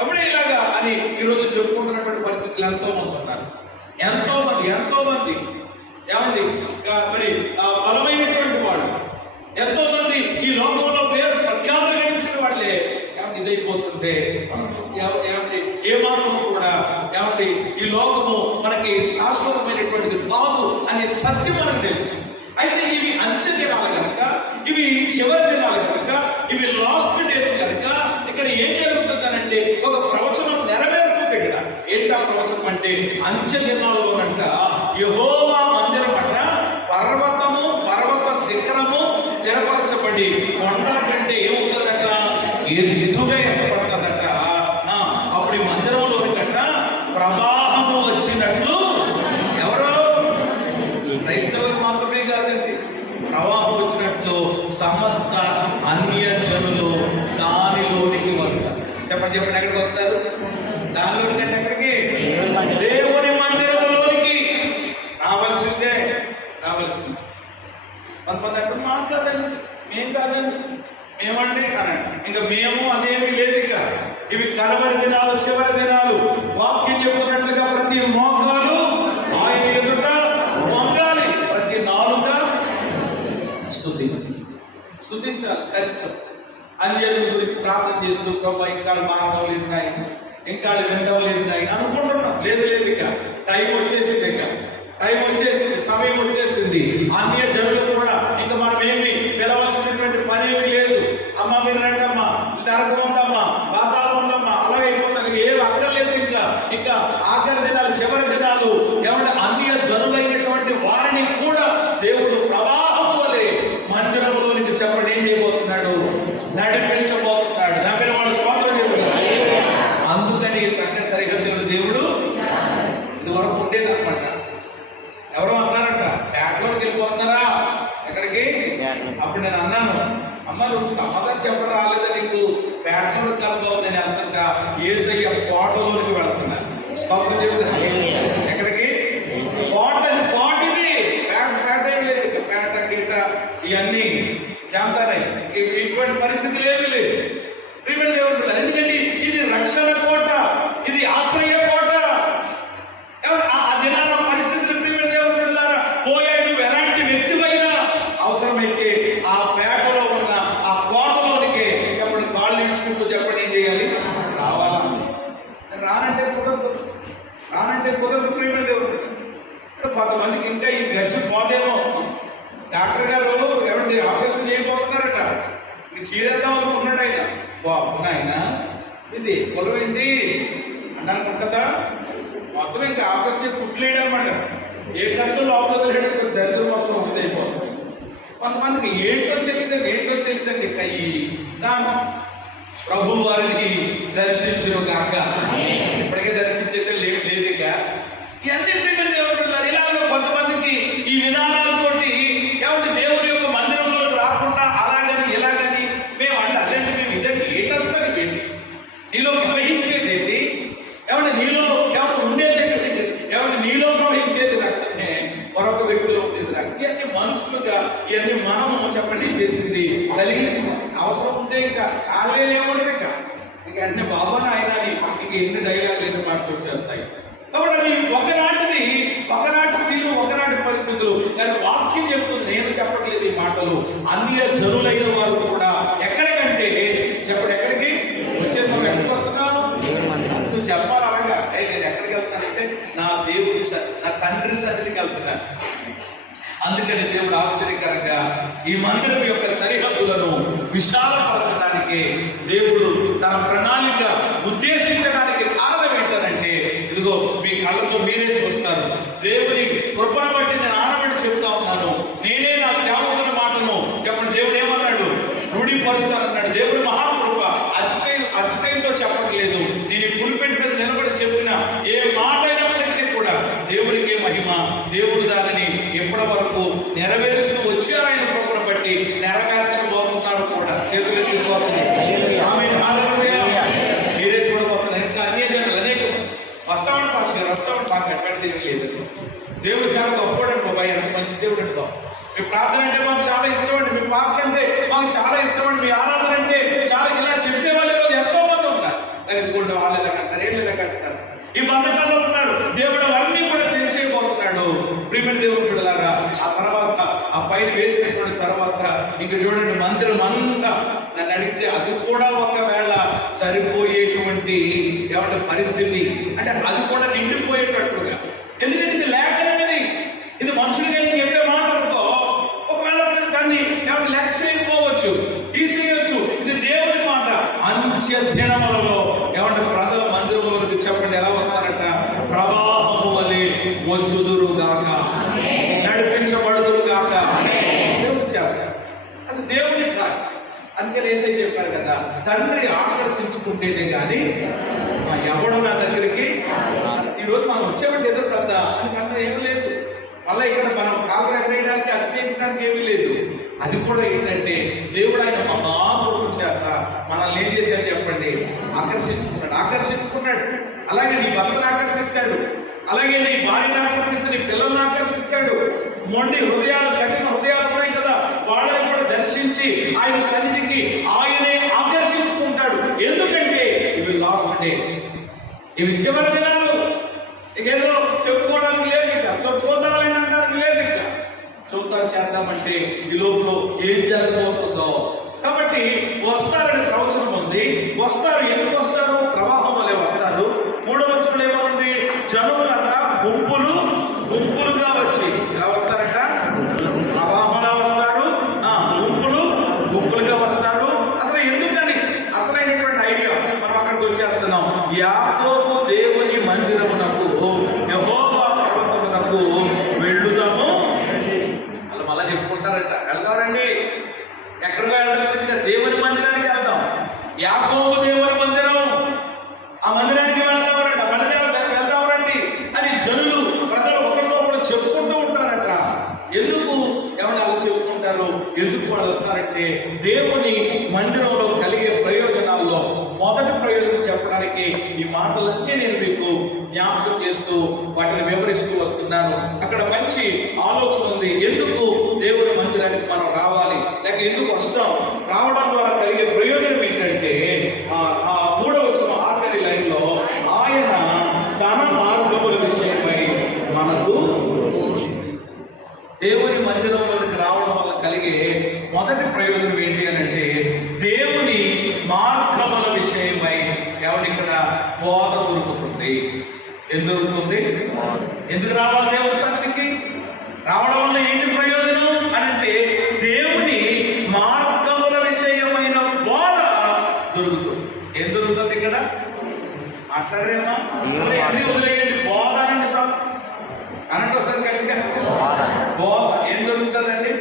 అప్పుడే ఇలాగా అని ఈరోజు చెప్పుకుంటున్నటువంటి పరిస్థితులు ఎంతో మంది ఉన్నారు. ఎంతో మంది ఏమండి మరి బలమైనటువంటి వాళ్ళు ఎంతో మంది ఈ లోకంలో పేరు ప్రఖ్యాతులు గడించిన వాళ్ళే ఇదైపోతుంటే ఏమండి ఏమాత్రము కూడా ఏమండి ఈ లోకము మనకి శాశ్వతమైనటువంటిది కాదు అనే సత్యం మనకు తెలుసు. అయితే ఇవి అంత్య దినాలు కనుక, ఇవి చివరి దినాలు కనుక, ఇవి లాస్ట్ డేస్ కనుక ఇక్కడ ఏం జరుగుతుందనంటే ఒక ప్రవచనం నెరవేరుతుంది. ఇక్కడ ఏంటా ప్రవచనం అంటే అంత్య దినాల్లోనంట యెహోవా మందిరం అంట పర్వత శిఖరము స్థిరపరచబడి కొండల కంటే ఏమవుతుందట, ఎదుగా ఏర్పడుతుందట. అప్పుడు ఈ మందిరంలోని కంట ప్రవాహము వచ్చినట్లు, ఎవరో క్రైస్తవులు మాత్రమే కాదండి, ప్రవాహం వచ్చినట్లు సమస్త అన్య జనులు దానిలోనికి వస్తారు. చెప్పండి ఎక్కడికి వస్తారు? దానిలోని కంటే ఎక్కడికి? దేవుని మందిరంలోనికి రావాల్సిందే. కొంతమంది అంటే మాకు కాదండి, మేం కాదండి, మేమండి అనండి. ఇంకా మేము అదేమీ లేదు. ఇక ఇవి కడవరి దినాలు, చివరి దినాలు. వాక్యం చెప్పుకున్నట్లుగా ప్రతి మోకాలు ఆయన ఎదుట వంగాలి, ప్రతి నాలుక స్తుతించాలి. ఖచ్చితంగా అన్యుల గురించి ప్రార్థన చేస్తూ ప్రభు ఇంకా మానవం లేదు నాయన, ఇంకా వినడం లేదు నాయన అనుకుంటున్నాం. లేదు ఇక టైం వచ్చేసింది, సమయం వచ్చేసింది. అన్య జనులు కూడా ఇంకా మనం ఏమి పిలవలసినటువంటి పని ఏమీ లేదు. అమ్మ మీరు రండమ్మా, నరకం ఉందమ్మా, పాతాళం ఉందమ్మా, అలాగే అయిపోతారు, ఏమి అక్కర్లేదు. ఇంకా ఆఖరి దినాలు, చివరి దినాలు ఎవరి అన్య జనులైనటువంటి వారిని కూడా దేవుడు ప్రవాహం వలె మందిరంలోనికి చెప్పండి ఏం చేయబోతున్నాడు, నడిపించబోతున్నాడు. నమ్మిన వాడు స్తోత్రం చెబుతున్నాడు. అందుకని సంఘ సరిహద్దులు దేవుడు ఇదివరకు ఉండేదన్నమాట. ఎవరో అన్నారంట, బ్యాగ్లోకి వెళ్ళిపోతున్నారా ఎక్కడికి? అప్పుడు నేను అన్నాను, అమ్మ నువ్వు సమాధానం చెప్పడం రాలేదా నీకు? బ్యాగ్లో కలపవు. నేను అంతటా యేసయ్య కోటలోనికి వెళ్తున్నాను. స్తోత్రం చెబుతున్నాను. ఎక్కడికి? కోటది పేట ఏం లేదు. పేట గీట ఇవన్నీ జాంతారాయి, ఇటువంటి పరిస్థితులు ఏమీ లేదు. ప్రియమైన దేవుడు, ఎందుకంటే ఇది రక్షణ కోట, ఇది ఆశ్రయ కోట. ఆ దినాల పరిస్థితులు ప్రియమైన దేవుడు పోయాడు. నువ్వు ఎలాంటి వ్యక్తివైనా అవసరమైతే ఆ పేటలో ఉన్న ఆ కోటలోనికి చెప్పండి కాళ్ళు ఇచ్చుకుంటూ చెప్పండి ఏం చేయాలి? రానంటే కుదరదు ప్రేమ దేవుడు. కొంతమందికి ఇంకా ఈ గచ్చి పోదేమో. డాక్టర్ గారు ఎవరి ఆపరేషన్ చేయబోతున్నారట, ఈ చీరేద్దాం అనుకుంటున్నాడు ఆయన. బాబు ఆయన ఇది పొలం ఏంటి అన్నాను కదా, మొత్తం ఇంకా ఆపరేషన్ కుట్లేడు అనమాట. ఏ ఖర్చు లోపల దరిద్రం మొత్తం ఒకటి అయిపోతుంది. కొంతమందికి ఏంటో తెలియదండి. కయ్యి దానం ప్రభు వారిని దర్శించును గాక. ఇప్పటికే దర్శించేసే లేదు ఇక. ఇవన్నీ ప్రేమ దేవుడు. ఇలాగ కొంతమందికి ఈ విధానాలతోటి ఏమంటే దేవుడి యొక్క మందిరంలో రాకుండా అలాగని ఇలాగని మేము అంటే అదేంటి మేము ఇదండి ఏంటి అసలు ఏంటి నీలో ప్రవహించేది ఏంటి, ఏమంటే నీలో ఏమంటే ఉండేది ఏంటి, ఏమంటే నీలో ప్రవహించేది రక్తమే, మరొక వ్యక్తిలో ఉండేది రక్తం. ఇవన్నీ మనుషులుగా ఇవన్నీ మనము చెప్పండి చేసింది కలిగించి అవసరం ఉంటే ఇంకా కాలే ఏముండదు ఇంకా అన్ని బాబాను ఆయన ఇంక ఎన్ని డైలాగులు ఎన్ని మాటలు వచ్చేస్తాయి. కాబట్టి అది ఒకనాటి స్త్రీలు ఒకనాటి పరిస్థితులు. కానీ వాక్యం చెప్తుంది, నేను చెప్పట్లేదు ఈ మాటలు. అన్య జనులైన వారు కూడా ఎక్కడికంటే చెప్పండి ఎక్కడికి వచ్చేది, ఎక్కడికి వస్తున్నావు నువ్వు చెప్పాలి అలాగా. నేను ఎక్కడికి వెళ్తున్నానంటే నా దేవుడి నా తండ్రి సన్నిధికి వెళ్తున్నాను. అందుకని దేవుడు ఆశ్చర్యకరంగా ఈ మందిరం యొక్క సరిహద్దులను విశాలపరచడానికి దేవుడు తన ప్రణాళిక ఉద్దేశించడానికి కారణం ఏంటంటే, ఇదిగో మీ కళ్ళతో మీరే చూస్తారు. దేవుని కృపను బట్టి నేను ఆనబడి చెబుతా ఉన్నాను. నేనే నా సేవకుని మాటను చెప్పండి దేవుడు ఏమన్నాడు, రూఢిపరుస్తానన్నాడు. దేవుడు మహాకృప అతిశయంతో చెప్పట్లేదు. నేను ఈ పులిపెట్టి మీద నిలబడి చెప్పిన ఏ మాట అయినప్పటికీ కూడా దేవుడికే మహిమ. దేవుడు దానిని ఎప్పటి వరకు నెరవేరుస్తూ వచ్చారు. ఆయన కృపను బట్టి నెరవేర్చబోతున్నారు కూడా. చేతులు ఎత్తిపోతుంది. మీరే చూడబోతున్నారు. ఇంకా అన్య జనులు అనేక వస్తామని మాకు ఎక్కడ దేవుడు లేదు. దేవుడు చాలా గొప్పవాడు బాబాయ్, ఎంత మంచి దేవుడు అండి బాబు. మీ ప్రార్థన అంటే మాకు చాలా ఇష్టం అండి, మీ పాటలు అంటే మాకు చాలా ఇష్టం అండి, మీ ఆరాధన అంటే చాలా ఇలా చెప్పే వాళ్ళు ఎంతో మంది ఉన్నారు. కానీ ఇదిగోండి వాళ్ళు ఇలా కంటారు, ఏళ్ళు ఇలా కంటారు. ఈ బంధకాల్లో ఉన్నాడు దేవుడు అవన్నీ కూడా తెలియచేయబోతున్నాడు. ప్రియమైన దేవుడు బిడ్డలారా, ఆ తర్వాత ఆ పైన వేసినటువంటి తర్వాత ఇంక చూడండి మందిరం అంతా నన్ను అడిగితే అది కూడా ఒకవేళ సరిపోయేటువంటి ఏమంటే పరిస్థితి, అంటే అది కూడా నిండిపోయేటట్లుగా. ఎందుకంటే ఇది లేఖనది, ఇది మనుషులు కలిగి చెప్పే మాట అనుకో, ఒకవేళ దాన్ని ఏమంటే లెక్క చేయకపోవచ్చు, తీసేయచ్చు. ఇది దేవుడి మాట. అంత్య దినములలో ఏమంటే ప్రజల మందిరంలోకి చెప్పండి ఎలా వస్తారట, ప్రవాహము వలె వచ్చుదురుగాక, నడిపించబడుదురుగాక. దేవుడు చేస్తారు, అది దేవుని కాదు. అందుకని ఏసై చెప్పారు కదా, తండ్రి ఆకర్షించుకుంటేనే కానీ ఎవడు నా దగ్గరికి. ఈరోజు మనం వచ్చామంటే ఏదో పెద్ద అని ఏమీ లేదు. మళ్ళీ ఇక్కడ మనం కాలు ఎగరేయడానికి అతిశయించడానికి ఏమీ లేదు. అది కూడా ఏంటంటే దేవుడు ఆయన మహాకృప చేత మనల్ని ఏం చేశాడు చెప్పండి, ఆకర్షించుకున్నాడు. అలాగే నీ భర్తను ఆకర్షిస్తాడు, అలాగే నీ భార్యను ఆకర్షిస్తాడు, నీ పిల్లలను ఆకర్షిస్తాడు. మొండి హృదయాలు, కఠిన హృదయాలు ఉన్నాయి కదా, వాళ్ళని కూడా దర్శించి ఆయన సన్నిధికి ఆయనే ఆకర్షించుకుంటాడు. ఎందుకంటే ఇవి లాస్ట్ డేస్, ఇవి చివరి దినాలు. ఇకేదో చెప్పుకోవడానికి లేదు, ఇక చూద్దామని అనడానికి లేదు. ఇక చేద్దామంటే ఈ లోపల ఏం జరగబోతుందో. కాబట్టి వస్తారని ప్రవచనం ఉంది. వస్తారు, ఎందుకు వస్తారు? ప్రవాహం వలె వస్తారు. 3వ వచనంలో ఏమనుంది, జనులట గుంపులుగా వచ్చి ఎలా వస్తారట, ప్రవాహంలా వస్తారు, గుంపులుగా వస్తారు. అసలు ఎందుకని అసలైనటువంటి ఐడియా మనం అక్కడికి వచ్చేస్తున్నాం. యాకోబు దేవుని మందిరమునకు, యెహోవా పర్వతమునకు వెళ్ళుదాము. వాళ్ళు మళ్ళా చెప్పుకుంటారట, వెళ్దామండి. ఎక్కడికి వెళ్తాం? దేవుని మందిరానికి వెళ్దాం. యాకోబు దేవుని మందిరం, ఆ మందిరానికి వెళ్తామరంట, వెళ్తామరండి అని జనులు, ప్రజలు ఒకరికొకరు చెప్పుకుంటూ ఉంటారట. ఎందుకు ఎవరు అలా చెప్పుకుంటారు? ఎందుకు వాళ్ళు వస్తారంటే దేవుని మందిరంలో కలిగే ప్రయోజనాల్లో మొదటి ప్రయోజనం చెప్పడానికి ఈ మాటలన్నీ నేను మీకు జ్ఞాపకం చేస్తూ వాటిని వివరిస్తూ వస్తున్నాను. అక్కడ మంచి ఆలోచన ఉంది. ఎందుకు దేవుని మందిరానికి మనం రావాలి, లేక ఎందుకు వస్తాం, రావడం ద్వారా కలిగే ప్రయోజనం ఏంటంటే, ఆ 3వ వచనం ఆఖరి లైన్లో ఆయన తన మార్గముల విషయమై మనకు దేవుని మందిరంలోకి రావడం వల్ల కలిగే మొదటి ప్రయోజనం ఏంటి అని అంటే, దేవుని మార్గముల విషయమై. ఎవరి ఇక్కడ బోధ దొరుకుతుంది. ఏం దొరుకుతుంది? ఎందుకు రావాలి దేవుడి సన్నిధికి? రావడం వల్ల ఏంటి ప్రయోజనం అని అంటే దేవుని మార్గముల విషయమైన బోధ దొరుకుతుంది. ఏం దొరుకుతుంది ఇక్కడ? మాట్లాడరేమా? అన్ని వదిలేయండి, బోధ అనండి సార్ అనండి ఒకసారి గట్టిగా. బోధ ఏం దొరుకుతుందండి?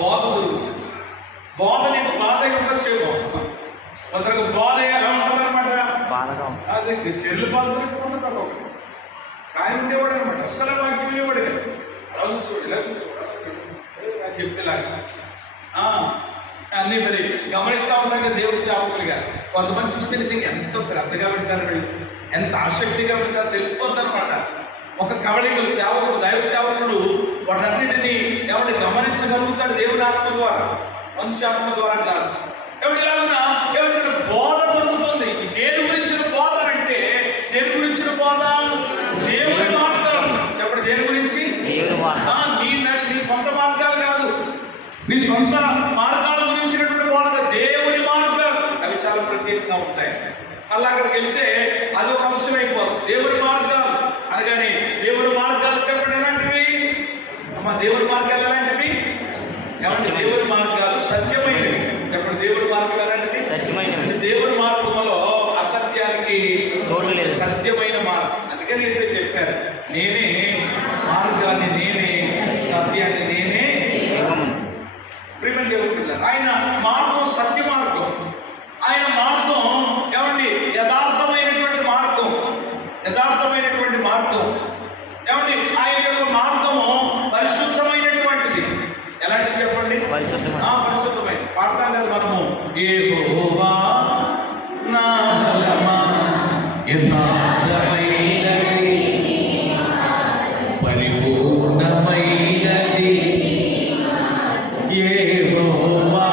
బోధ దొరుకుతుంది. బోధ నీకు బాధ ఉండొచ్చేమో, కొందరికి బోధ ఎలా ఉంటుంది అనమాట, అది చెల్లు బాధ ఉంటుంది. ఒకటి కాయ ఉండేవాడు అనమాట, అస్సలు వాక్యం ఉండేవాడు కదా, అలా కూర్చోడు ఇలా కూర్చోడు నాకు చెప్తేలాగా అన్ని మరి గమనిస్తా ఉంటాం కదా దేవుడి సేవకులుగా. కొంతమంది చూస్తే నిజంగా ఎంత శ్రద్ధగా వింటారు, వీళ్ళు ఎంత ఆసక్తిగా వింటారు తెలిసిపోద్ది అనమాట. ఒక కవళికలు సేవకుడు, దైవ సేవకుడు వాటన్నిటిని ఎవరిని గమనించగలుగుతాడు దేవుడి ఆత్మ ద్వారా, మనుష్యాత్మ ద్వారా కాదు. ఎవరి ఇలాగా ఎవరి బోధ దొరుకుతుంది. దేని గురించిన బోధ అంటే, దేని గురించిన బోధ? దేవుని మార్గం. చెప్పండి, దేని గురించి? నీ సొంత మార్గాలు కాదు, నీ సొంత మార్గాల గురించినటువంటి బోధ, దేవుని మార్గాలు. అవి చాలా ప్రత్యేకంగా ఉంటాయి. అలా అక్కడికి వెళ్తే అది ఒక అంశం అయిపోతుంది. దేవుని మార్గాలు అనగానే దేవుని మార్గాలు చెప్పండి ఎలాంటివి? దేవుని మార్గాలు ఎలాంటివి? ఏమంటే దేవుని మార్గాలు సత్యమైనవి. చెప్పండి, దేవుని మార్గం ఎలాంటిది? సత్యమైనవి. దేవుని మార్గంలో అసత్యానికి సత్యమైన మార్గం. అందుకని చెప్పారు, నేనే మార్గాన్ని, నేనే సత్యాన్ని, నేనే ప్రేమ దేవుడు పిల్లలు. ఆయన మార్గం సత్య మార్గం. ఆయన మార్గం ఏమండి యథార్థమైనటువంటి మార్గం, యథార్థమైనటువంటి మార్గం. ఏమండి ఆయన యొక్క మార్గము పరిశుద్ధమైనటువంటిది. ఎలాంటిది చెప్పండి? పరిశుద్ధమైన. పాడతాం కదా మనము, యెహోవా నా బలమా యథార్థమైనది పరిపూర్ణమైనది యెహోవా.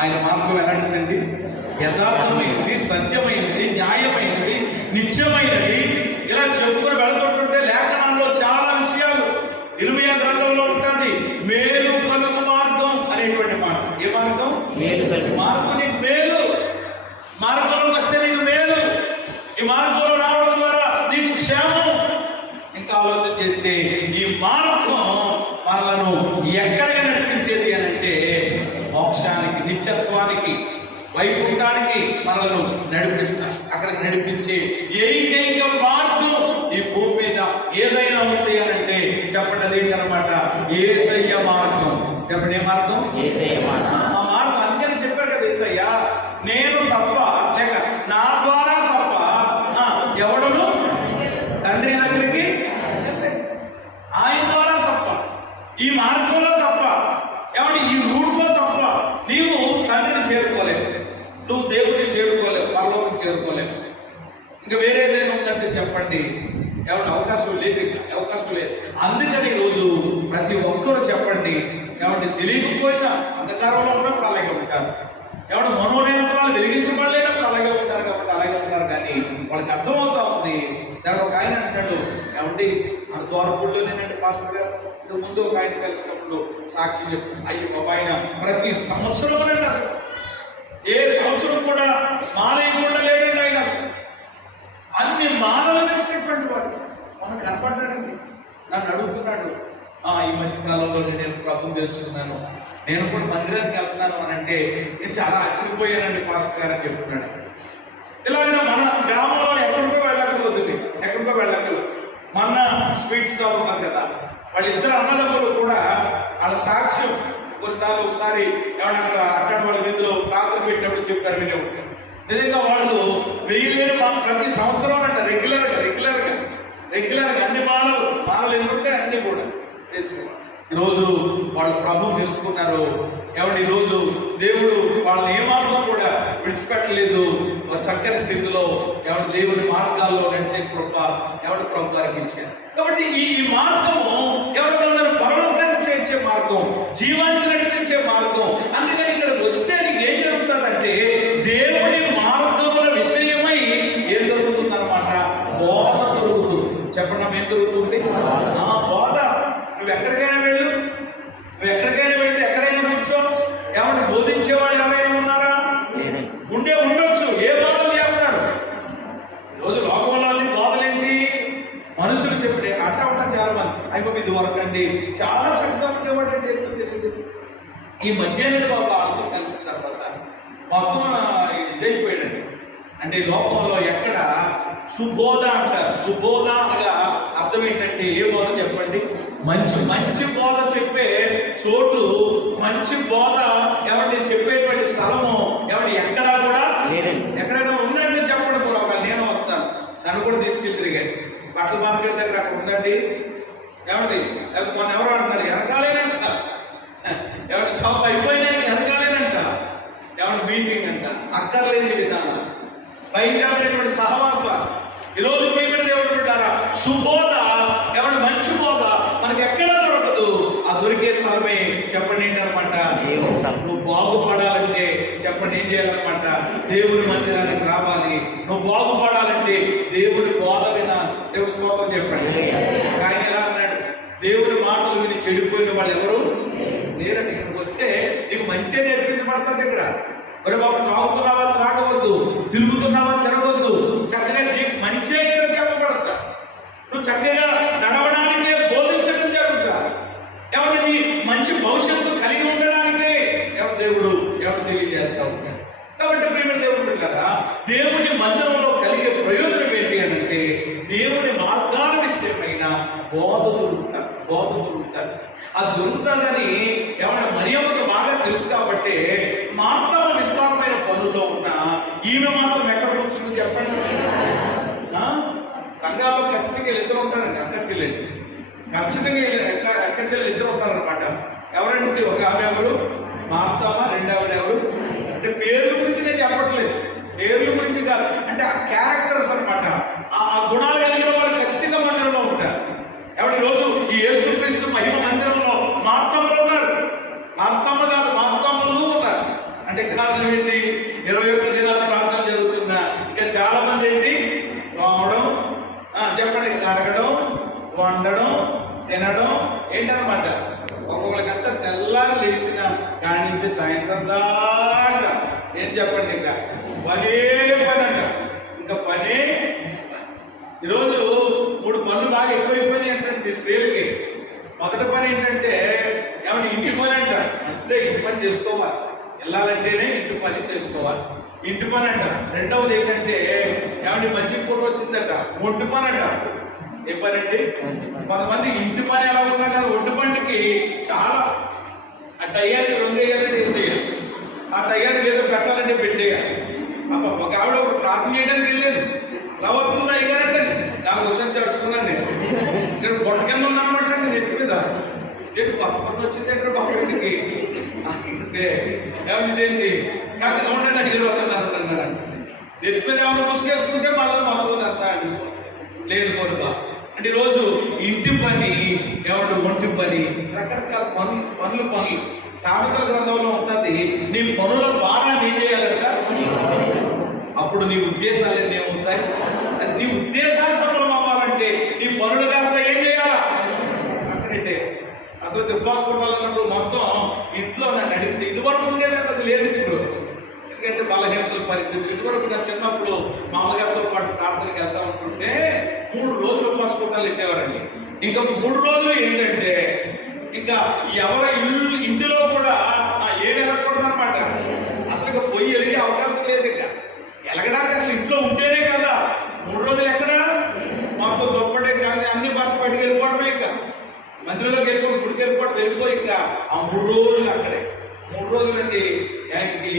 ఆయన మార్గం ఎలాంటిదండి? యథార్థమైనది, సత్యమైనది, న్యాయమైనది, నిత్యమైనది. ఇలా చెప్పుకొని వెళుతుంటుంటే లేఖనాల్లో చాలా విషయాలు ఇర్మీయా గ్రంథంలో ఉంటుంది. మేలు కలుగు మార్గం అనేటువంటి మాట. ఏ మార్గం? మార్గం నీకు మేలు. మార్గంలో వస్తే నీకు మేలు. ఈ మార్గంలో రావడం ద్వారా నీకు క్షేమం. ఇంకా ఆలోచన చేస్తే ఈ మార్గం మనలను ఎక్కడికి నడిపించేది అని అంటే మోక్షానికి, నిత్యత్వానికి, వైకుంఠానికి మనలను నడిపిస్తారు. అక్కడికి నడిపించే ఏకైక మార్గం ఈ భూమి మీద ఏదైనా ఉంది అని అంటే చెప్పండి, అదేంటనమాట? యేసయ్య మార్గం. చెప్పండి, ఏ మార్గం? ఆ మార్గం. అందుకని చెప్పారు కదా యేసయ్య, నేను తప్ప లేక నా ద్వారా తప్ప ఎవడును తండ్రి దగ్గరికి, ఆయన ద్వారా తప్ప, ఈ మార్గంలో తప్ప, ఏమంటే ఈ రూట్లో తప్ప నీవు తండ్రిని చేరుకోలేవు, నువ్వు దేవుడిని చేరుకోలేవు, పరలోకం చేరుకోలేవు. ఇంకా వేరేదైనా ఉందంటే చెప్పండి, ఏమంటే అవకాశం లేదు, అవకాశం లేదు. అందుకని ఈరోజు ప్రతి ఒక్కరూ చెప్పండి, ఏమంటే తెలియకపోయినా అంధకారంలో ఉన్నప్పుడు అలాగే ఉంటారు, ఏమంటే మనోనేత్రాలు వాళ్ళు వెలిగించబడలేనప్పుడు అలాగే ఉంటారు. కాబట్టి అలాగే ఉంటారు. కానీ వాళ్ళకి అర్థమవుతా ఉంది. దాని ఒక ఆయన అంటాడు, ఏమంటే మన ద్వారపూడిలోనేనండి పాస్టర్ గారు ఇంతకు ముందు ఒక ఆయన కలిసినప్పుడు సాక్షి చెప్పు, అయ్యి బాబా ఆయన ప్రతి సంవత్సరం అసలు ఏ సంవత్సరం కూడా మాలేయకుండా లేడండి ఆయన. అసలు అన్ని మాలలు వేసినటువంటి వాడు మనకు కనపడ్డాడండి. నన్ను అడుగుతున్నాడు, ఈ మధ్య కాలంలో నేను ప్రభుత్వం తెలుసుకున్నాను, నేను కూడా మందిరానికి వెళ్తున్నాను అని అంటే నేను చాలా ఆశ్చర్యపోయానండి పాస్టర్ గారు అని చెప్తున్నాడు. ఇలాగ మన గ్రామంలో ఎక్కడికో వెళ్ళకపోతుంది, ఎక్కడికో వెళ్ళకూడదు. మొన్న స్వీట్ స్టాల్ ఉన్నది కదా, వాళ్ళిద్దరు అన్నదమ్ములు కూడా వాళ్ళ సాక్ష్యం కొన్నిసార్లు ఒకసారి ఎవరైనా అక్కడ వాళ్ళ వీధిలో ప్రార్థన పెట్టినప్పుడు చెప్పారు, వినే ఉంటారు. నిజంగా వాళ్ళు వెయ్యలేని ప్రతి సంవత్సరం అంట రెగ్యులర్గా అన్ని మాలలు ఎందుకుంటే అన్ని కూడా చేసుకున్నారు. ఈరోజు వాళ్ళు ప్రభువు తెలుసుకున్నారు. ఎవరు ఈరోజు దేవుడు వాళ్ళని ఏమాత్రం కూడా విడిచిపెట్టలేదు. చక్కని స్థితిలో ఎవరు దేవుని మార్గాల్లో నడిచే కృప ఎవరి ప్రభు గారికి ఇచ్చారు. కాబట్టి ఈ మార్గము ఎవరి పరలోకాన్ని చేర్చే మార్గం, జీవాన్ని నడిపించే మార్గం. అందుకని ఇక్కడ వస్తే ఏం జరుగుతుందంటే దేవుని మార్గముల విషయమై ఏం దొరుకుతుందన్నమాట? బోధ దొరుకుతుంది. చెప్పండి, ఏం దొరుకుతుంది? బోధ. నువ్వు ఎక్కడికైనా వెళ్ళు, ఎక్కడైనా కూర్చో, ఏమంటే బోధించేవాళ్ళు ఎవరైనా ఉన్నారా? ఉండొచ్చు. ఏ వరకు అండి చాలా చక్కగా ఉండేవాడు అండి. ఏంటో తెలియదు. ఈ మధ్యాహ్నం బాబు వాళ్ళతో కలిసిన తర్వాత మొత్తం ఇదైపోయాడండి. అంటే లోకంలో ఎక్కడ సుబోధ అంటారు. సుబోధ అనగా అర్థం ఏంటంటే ఏ బోధ చెప్పండి? మంచి మంచి బోధ చెప్పే చోటు, మంచి బోధ ఎవరిని చెప్పేటువంటి స్థలము ఎవరి ఎక్కడా కూడా ఎక్కడైనా ఉందండి చెప్పండి. ఒకవేళ నేను వస్తాను, నన్ను కూడా తీసుకెళ్ళి తిరిగాడు. బట్టల మార్కెట్ దగ్గర అక్కడ ఉందండి ఏమండి. మొన్న ఎవరు అంటున్నారు వెనకాలేనంట, ఎవరి షాప్ అయిపోయినాయి వెనకాలేనంట, ఎవరి మీటింగ్ అంట. అక్కర్లేని విధానం, భయంకరమైనటువంటి సహవాస. ఈరోజు ప్రియమైన దేవుడు ఉంటారా, సుబోధ ఎవరి మంచి బోధ మనకి ఎక్కడా దొరకదు. ఆ దొరికే స్థలమే చెప్పండి ఏంటనమాట, నువ్వు బాగుపడాలంటే చెప్పండి ఏం చేయాలన్నమాట, దేవుని మందిరానికి రావాలి. నువ్వు బాగుపడాలంటే దేవుని బోధ విన. దేవుని స్తోత్రం చెప్పండి. ఆయన ఎలా అన్నాడు, దేవుని మాటలు విని చెడిపోయిన వాళ్ళు ఎవరు లేరండి. ఇక్కడికి వస్తే నీకు మంచిగా నేర్పించబడుతుంది. ఇక్కడ ఒరే బాబు త్రాగుతున్నావా త్రాగవద్దు, తిరుగుతున్నావా తిరగవద్దు, చక్కగా మంచిగా ఇక్కడ చెప్పబడతా. నువ్వు చక్కగా నడవడానికే బోధించడం జరుగుతా. ఎవరిని మంచి భవిష్యత్తు కలిగి ఉండడానికే ఎవరు దేవుడు ఎవరు తెలియజేస్తా ఉంటాడు. కాబట్టి ప్రేమ దేవుడు కదా, దేవుని మందిరంలో కలిగే ప్రయోజనం ఏంటి అంటే దేవుని మార్గాల విషయమైన బోధకులు ఉంటారు. అది దొరుకుతుందని ఏమన్నా మరియమ్మకు బాగా తెలుసు కాబట్టి మార్తమ్మ విస్తారమైన పనుల్లో ఉన్న ఈమె మాత్రం ఎక్కడ కూర్చుంది చెప్పండి. సంఘాల్లో ఖచ్చితంగా ఇద్దరు ఉంటారండి, అక్క చెల్లెలు. ఖచ్చితంగా అక్క చెల్లెలు ఇద్దరు ఉంటారనమాట. ఎవరంటే ఒక ఆమె ఎవరు మార్తమ్మ, రెండవది ఎవరు అంటే పేర్ల గురించి నేను చెప్పట్లేదు, పేర్ల గురించి కాదు, అంటే ఆ క్యారెక్టర్స్ అనమాట. ఆ గుణాలు కలిగిన వాళ్ళు ఖచ్చితంగా మందిరంలో ఉంటారు. ఎవరి రోజు ఈ యేసుక్రీస్తు మహిమ మందిరంలో మార్తమ్మలు ఉన్నారు, మార్తమ్మ కాదు మార్తమ్మలు ఉన్నారు. అంటే కారణం ఏంటి, 21 దినాలు ప్రార్థన జరుగుతున్నా ఇంకా చాలా మంది ఏంటి తోమడం, చెప్పండి కడగడం, వండడం, తినడం ఏంటనమాట. ఒక్కొక్కరికంతా తెల్లారి లేచిన కాడి నుంచి సాయంత్రం దాకా ఏం చెప్పండి ఇంకా పనే పని అంట. ఇంకా పనే ఈరోజు 3 పనులు బాగా ఎక్కువైపోయినాయి ఏంటంటే స్త్రీలకి. మొదటి పని ఏంటంటే ఏమన్నా ఇంటి పని అంట. మంచిదే, ఇంటి పని చేసుకోవాలి, వెళ్ళాలంటేనే ఇంటి పని చేసుకోవాలి, ఇంటి పని అంట. రెండవది ఏంటంటే ఏమన్నా మంచి పూట వచ్చిందట, ఒంటి పని అంట. ఏ పని అండి? కొంతమంది ఇంటి పని ఎలా ఉన్నా కానీ ఒంటి పనికి చాలా ఆ టయ్యానికి 2 వేయాలంటే వేసేయాలి, ఆ టయ్యానికి ఏదో పెట్టాలంటే పెట్టేయాలి. ఒక ఆవిడ ఒక ప్రార్థన చేయడానికి వెళ్ళలేదు, లవత్తులు అయ్యారంటే నాకు వచ్చి తడుచుకున్నాను నేను. ఇక్కడ బొట్ట కింద ఉన్నానమాట నేను ఎత్తి మీద పక్కన వచ్చింది అంటే పక్కడికి అంటే ఏమిటేంటి కాకపోతే ఉండండి అడిగారు అన్నారు. ఎత్తి మీద ఏమైనా ముసుకేసుకుంటే మళ్ళీ మొత్తం అంతా అండి లేదు కొడుక. అంటే ఈరోజు ఇంటి పని ఎవరు ఒంటి పని రకరకాల పనులు సామెతల గ్రంథంలో ఉంటుంది. నీ పనుల భారాన్ని ఏం చేయాలంట, అప్పుడు నీ ఉద్దేశాలు ఎన్ని ఉంటాయి. నీ ఉద్దేశాలు సఫలం అవ్వాలంటే నీ పనులు కాస్త ఏం చేయాలా అక్కడంటే. అసలు దిబ్బాసుకుంటాలన్నప్పుడు మొత్తం ఇంట్లో నన్ను అడిగితే ఇదివరకు ఉండేదంటే అది లేదు ఇప్పుడు. ఎందుకంటే బలహీనతల పరిస్థితి. ఇదివరకు నా చిన్నప్పుడు మామగారితో పాటు ప్రార్థనకి వెళ్తా ఉంటుంటే 3 రోజులు ఉపవాసకుంటాలు ఇచ్చేవారండి. ఇంకా 3 రోజులు ఏంటంటే ఇంకా ఎవరి ఇంటిలో కూడా ఏమి వెళ్ళకూడదు అనమాట. అసలు ఇక పొయ్యి వెలిగే అవకాశం లేదు. ఇక ఎలగడానికి అసలు ఇంట్లో ఉంటేనే కదా. 3 రోజులు ఎక్కడ మాకు గొప్పడే కానీ అన్ని బయటకు వెళ్ళిపోవడమే. ఇక మందిరంలోకి వెళ్ళిపోయి గుడికి వెళ్ళిపోయి ఇంకా ఆ 3 రోజులు అక్కడే. 3 రోజులు అంటే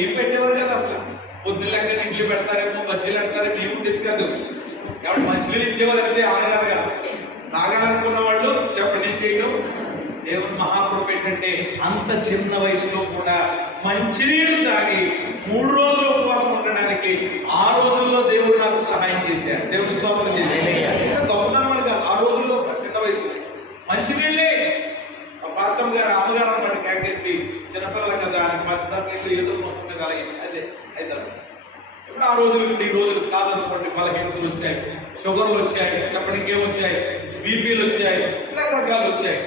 ఏం పెట్టేవారు కదా. అసలు పొద్దున్నగా ఇంట్లో పెడతారేమో, బజ్జీలు పెడతారేమో ఏముండేది కాదు. కాబట్టి మంచినీళ్ళు ఇచ్చేవారు అంటే ఆగాలిగా. తాగాలనుకున్న వాళ్ళు చెప్పండి ఏం చేయడం. దేవుని మహాప్రభు ఏంటంటే అంత చిన్న వయసులో కూడా మంచినీళ్ళు తాగి 3 రోజులు ఉపవాసం ఉండడానికి ఆ రోజుల్లో దేవుడు నాకు సహాయం చేశాడు. దేవుని స్తోత్రం గొప్పతనం కాదు. ఆ రోజుల్లో చిన్న వయసు మంచినీళ్ళే. పాస్టర్ గారు అమ్మగారు అన్నమాట కాకేసి చిన్నపిల్లల కదా మంచిదారు నీళ్ళు ఏదో మొత్తం మీద అదే అయితే ఇప్పుడు ఆ రోజుల నుండి ఈ రోజులు కాదనుకోండి బలహీనతలు వచ్చాయి, షుగర్లు వచ్చాయి, చెప్పండి ఇంకేమొచ్చాయి, బీపీలు వచ్చాయి, రకరకాలు వచ్చాయి.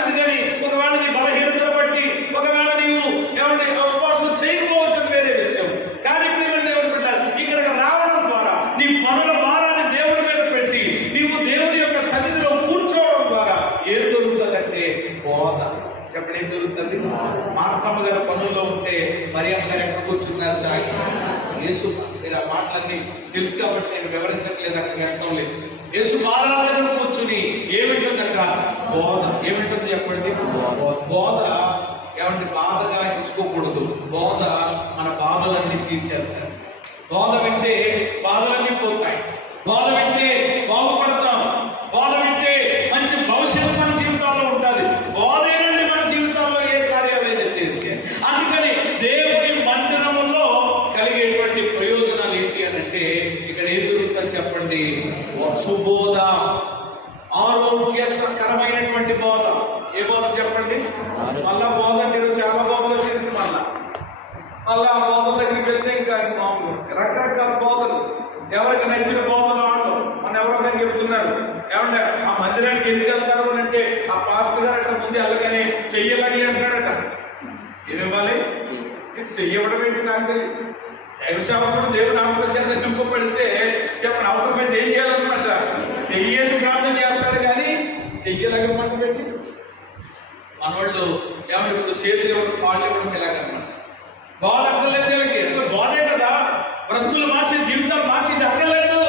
అందుకని ఒకవేళ నీ బలహీనతలు బట్టి ఒకవేళ నీవు ఏమంటే ఉపవాసం చేయకపోవచ్చు వేరే విషయం. కానీ దేవుడు పెట్టారు ఇక్కడికి రావడం ద్వారా నీ పనుల భారాన్ని దేవుడి మీద పెట్టి నీవు దేవుని యొక్క సన్నిధిలో కూర్చోవడం ద్వారా ఏం మార్తమ్మ గారు పనుల్లో ఉంటే మరియమ్మ గారు ఎక్కడ కూర్చున్నారు చాకి యేసు. మీరు ఆ మాటలన్నీ తెలుసు కాబట్టి నేను వివరించట్లేదు, అక్కడ అర్థం లేదు. యేసు పాదాల దగ్గర కూర్చుని ఏమింటుంది అక్క? బోధ. ఏమింటుంది చెప్పండి? బోధ. ఏమంటే బాధగా ఎంచుకోకూడదు. బోధ మన బాధలన్నీ తీర్చేస్తారు. బోధ వింటే బాధలన్నీ పోతాయి. బోధ వింటే బాగుపడతాం. బోధ వింటే మంచి భవిష్యత్తు మన జీవితాల్లో ఉంటుంది. బోధేనండి మన జీవితాల్లో ఏ కార్యాలైనా చేస్తే. అందుకని దేవుడి మందిరములో కలిగేటువంటి ప్రయోజనాలు ఏంటి అని అంటే ఇక్కడ ఏం దొరుకుతుంది చెప్పండి? సుబోధ, ఆరోగ్యకరమైనటువంటి బోధ. ఏ బోధ చెప్పండి? మళ్ళా బోధ అంటే చాలా బోధలు వచ్చేసింది. మళ్ళా ఆ బోధల దగ్గరికి వెళ్తే ఇంకా మామూలు రకరకాల బోధలు, ఎవరికి నచ్చిన బోధలు ఆడలు. మన ఎవరో చెప్తున్నారు, ఏమంటే ఆ మందిరానికి ఎందుకు వెళ్తారు అని అంటే ఆ పాస్టర్ గారు అట్లా ముందు అలాగనే చెయ్యాలని అంటాడట. ఏమివ్వాలి? చెయ్యవడం ఏంటి నాకు తెలియదు. దైవసేవకుడు దేవుడు ఆత్మచేత నింపబడితే చెప్పండి అవసరమైతే ఏం చేయాలన్నమాట? చెయ్యేసి ప్రార్థన చేస్తారు కానీ చెయ్యలాగా మాట పెట్టి మనవాళ్ళు ఏమన్నా ఇప్పుడు చేతులు ఇవ్వడం, కాళ్ళు ఇవ్వడం ఇలాగన్నమాట. బాధ అక్కర్లేదు వీళ్ళకి. అసలు బాధే కదా బ్రతుకులు మార్చే, జీవితాలు మార్చేది అక్కర్లేదు.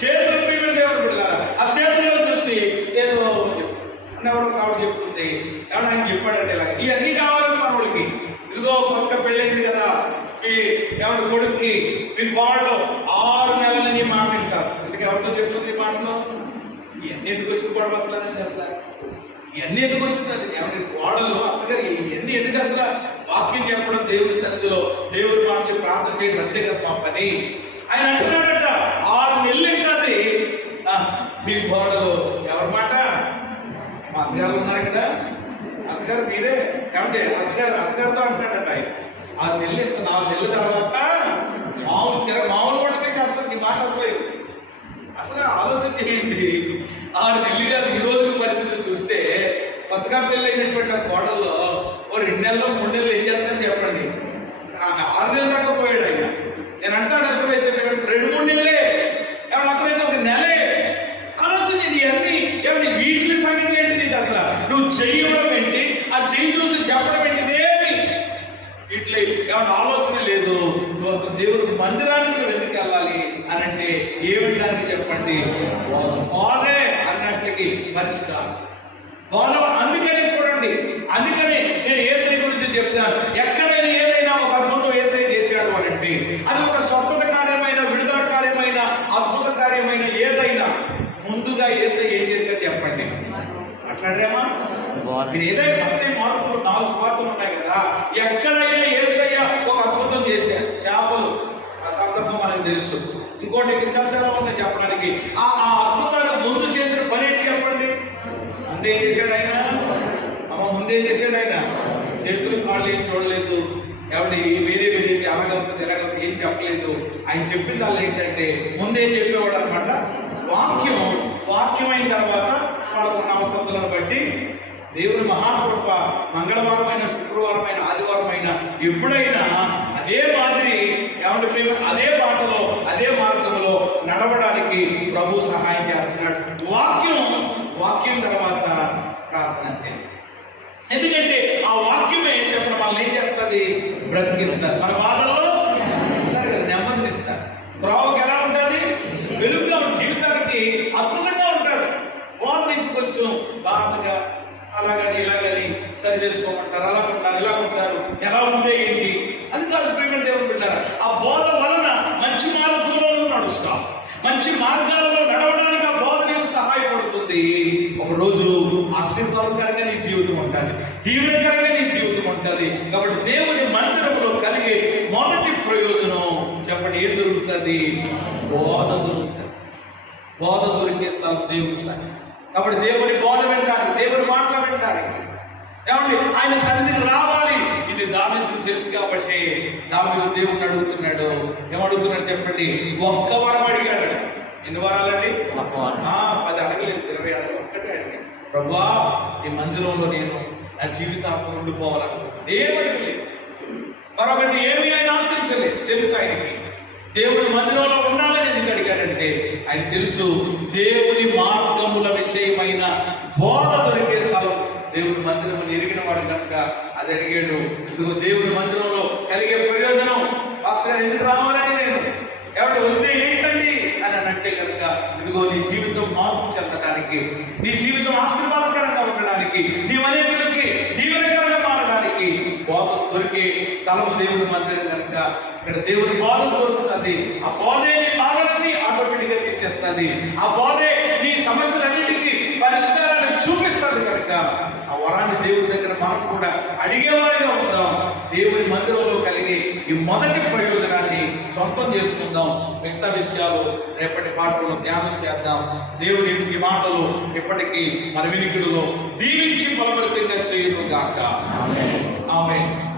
చేతులు ప్రియమైన దేవుడు బిడ్డలారా, ఆ చేతుల్లో చూసి ఏదో ఎవరో కావడం చెప్తుంది. ఏమన్నా ఆయన చెప్పాడంటే ఇలా ఇవన్నీ కావాలని మన వాళ్ళకి. ఇదిగో కొత్త పెళ్ళైంది కదా మీ ఎవరి కొడుక్కి, మీ వాళ్ళు 6 నెలలు నీ మాట వింటారు. ఎందుకు ఎవరితో చెప్తుంది మాటలు? ఇవన్నీ ఎందుకు వచ్చిన గొడవ అసలు ఇవన్నీ ఎందుకు వచ్చింది? ఎవరి గోడలు అత్తగారు ఇవన్నీ ఎందుకు అసలు? వాక్యం చెప్పడం, దేవుడి సన్నిధిలో దేవుడి మాటలు ప్రార్థన చేయడం అంతే కదా మా పని. ఆయన అంటున్నాడట 6 నెలలు కాదు మీ గోడలు. ఎవరి మాట? మా అత్తగారు ఉన్నారు కదా, అత్తగారు మీరే కాబట్టి అత్తగారితో అంటున్నాడట ఆయన. 6 నెలలు 4 నెలల తర్వాత మామూలు పడితే అసలు నీ మాట అసలు ఆలోచన చేయండి. 6 నెలలు కాదు, ఈ రోజు పరిస్థితి చూస్తే కొత్తగా పెళ్ళైనటువంటి ఆ కోడల్లో 2 నెలలు 3 నెలలు ఏం చేస్తానని చెప్పండి. 6 నెలల దాకా పోయాడు ఆయన. నేను అంటాను అసలైతే 2-3 నెలలే, ఏమన్నా అసలైతే 1 నెలే. ఆలోచన ఇవన్నీ ఏమంటే వీటి సంగతి ఏంటి? అసలు నువ్వు చెయ్యడం ఏంటి? ఆ చెయ్యి చూసి చెప్పడం ఏంటిది? ఏమి ఇట్లా ఏమన్నా ఆలోచన లేదు. నువ్వు అసలు దేవుడి మందిరానికి నువ్వు ఎందుకు వెళ్ళాలి అని అంటే ఏమిటానికి చెప్పండి? బాధే అన్నట్టుకి మనిషి కాదు. బాధ. అందుకనే చూడండి, అందుకనే నేను యేసయ్య గురించి చెప్తాను. ఎక్కడైనా ఏదైనా ఒక అద్భుతం యేసయ్య చేశాడు అని అంటే అది ఒక స్వస్థత కార్యమైన, విడుదల కార్యమైన, అద్భుత కార్యమైన ఏదైనా ముందుగా యేసయ్య ఏం చేశాడు చెప్పండి? మాట్లాడేమా? మీరు ఏదైనా మార్పులు 4 స్వార్థలు ఉన్నాయి కదా. ఎక్కడైనా యేసయ్య ఒక అద్భుతం చేశాడు. చేపలు ఆ సందర్భం మనకు తెలుసు. ఇంకోటి చెప్తారా ఉన్నాయి చెప్పడానికి. ఆ అద్భుతాన్ని ముందు చేసిన పని ఏంటి చెప్పండి? ముందేం చేశాడు ఆయన? ముందేం చేశాడు ఆయన? చేతులు కాళ్ళు ఏం చూడలేదు. ఎవరి వేరే ఎలాగవుతుంది ఎలాగవుతుంది ఏం చెప్పలేదు. ఆయన చెప్పింది అలా ఏంటంటే ముందేం చెప్పేవాడు అనమాట. వాక్యం అయిన తర్వాత వాళ్ళకున్న అవసరతలను బట్టి దేవుని మహాకృప మంగళవారమైన, శుక్రవారమైన, ఆదివారమైన ఎప్పుడైనా అదే మాదిరి ఏమంటే అదే బాటలో అదే మార్గంలో నడవడానికి ప్రభు సహాయం చేస్తున్నాడు. వాక్యం తర్వాత ప్రార్థన అంతే. ఎందుకంటే ఆ వాక్యమే చెప్పడం మనల్ని ఏం చేస్తుంది? బ్రతికిస్తారు. మన బాధల్లో నెమ్మదిస్తారు. త్రోవకి ఎలా ఉంటుంది? వెలుగుగా జీవితానికి అద్భుతంగా ఉంటారు. వాళ్ళు కొంచెం బాధగా అలాగని ఇలాగని సరి చేసుకోమంటారు, అలా ఉంటారు, ఇలా ఉంటారు. ఎలా ఉంటే ఏంటి? అది కాదు ప్రేమ దేవుడు పెట్టారు. ఆ బోధ వలన మంచి మార్గంలో నడుస్తా, మంచి మార్గాలలో నడవడానికి ఆ బోధ నీకు సహాయపడుతుంది. ఒకరోజు ఆశీర్వాదకరంగా నీ జీవితం ఉంటుంది, దీవెనకరంగా నీ జీవితం ఉంటుంది. కాబట్టి దేవుని మందిరంలో కలిగే మొదటి ప్రయోజనం చెప్పండి ఏం దొరుకుతుంది? బోధ దొరుకుతుంది. బోధ దొరికే స్థలం దేవుని సహాయం. కాబట్టి దేవుని బోధ వింటారు, దేవుని మాటలు వింటారు. ఏమండి ఆయన సన్నిధికి రావాలి. ఇది దావీదుకు తెలుసు కాబట్టి దావీదు దేవుడిని అడుగుతున్నాడు. ఏమడుగుతున్నాడు చెప్పండి? 1 వరం అడిగాడు. ఎన్ని వరాలండి? 10 అడగలేదు, 20 అడగలేదు, ఒక్కటే అడిగాడు. ప్రభువా ఈ మందిరంలో నేను నా జీవితాంతం ఉండిపోవాలనుకుంటున్నాను. ఏమడగలేదు, మరొకటి ఏమి ఆయన ఆశించలేదు. తెలుసు ఆయనకి దేవుని మందిరంలో ఉండాలని ఎందుకు అడిగాడంటే ఆయన తెలుసు దేవుని మార్గముల విషయమైన బోధ దొరికే స్థలం దేవుని మందిరం ఎరిగిన వాడు కనుక అది అడిగాడు. ఇదిగో దేవుని మందిరంలో కలిగే ప్రయోజనం, పాస్టర్ గారు ఎందుకు రావాలని నేను ఎవరు వస్తే ఏంటండి అని అంటే కనుక ఇదిగో నీ జీవితం మార్పు చెందడానికి, నీ జీవితం ఆశీర్వాదకరంగా ఉండడానికి, నీ అనేకులకి దీవెనకరంగా మారడానికి బోధ దొరికే స్థలం దేవుని మందిరం కనుక ఇక్కడ దేవుని బోధ దొరుకుతుంది. ఆ బోధే నీ బాధలన్నీ ఆటోమేటిక్ గా తీసేస్తుంది. ఆ బోధే నీ సమస్యలన్నిటికీ పరిష్కారాన్ని చూపిస్తుంది కనుక ఆ వరాన్ని దేవుని దగ్గర మనం కూడా అడిగేవారిగా ఉందాం. దేవుని మందిరంలో కలిగే ఈ మొదటి ప్రయోజనాన్ని సొంతం చేసుకుందాం. మిగతా విషయాలు రేపటి పాటలో ధ్యానం చేద్దాం. దేవుని ఈ మాటలు ఇప్పటికీ మన వినికిడిలో దీవించి ఫలభరితంగా చేయను గాక. ఆమేన్.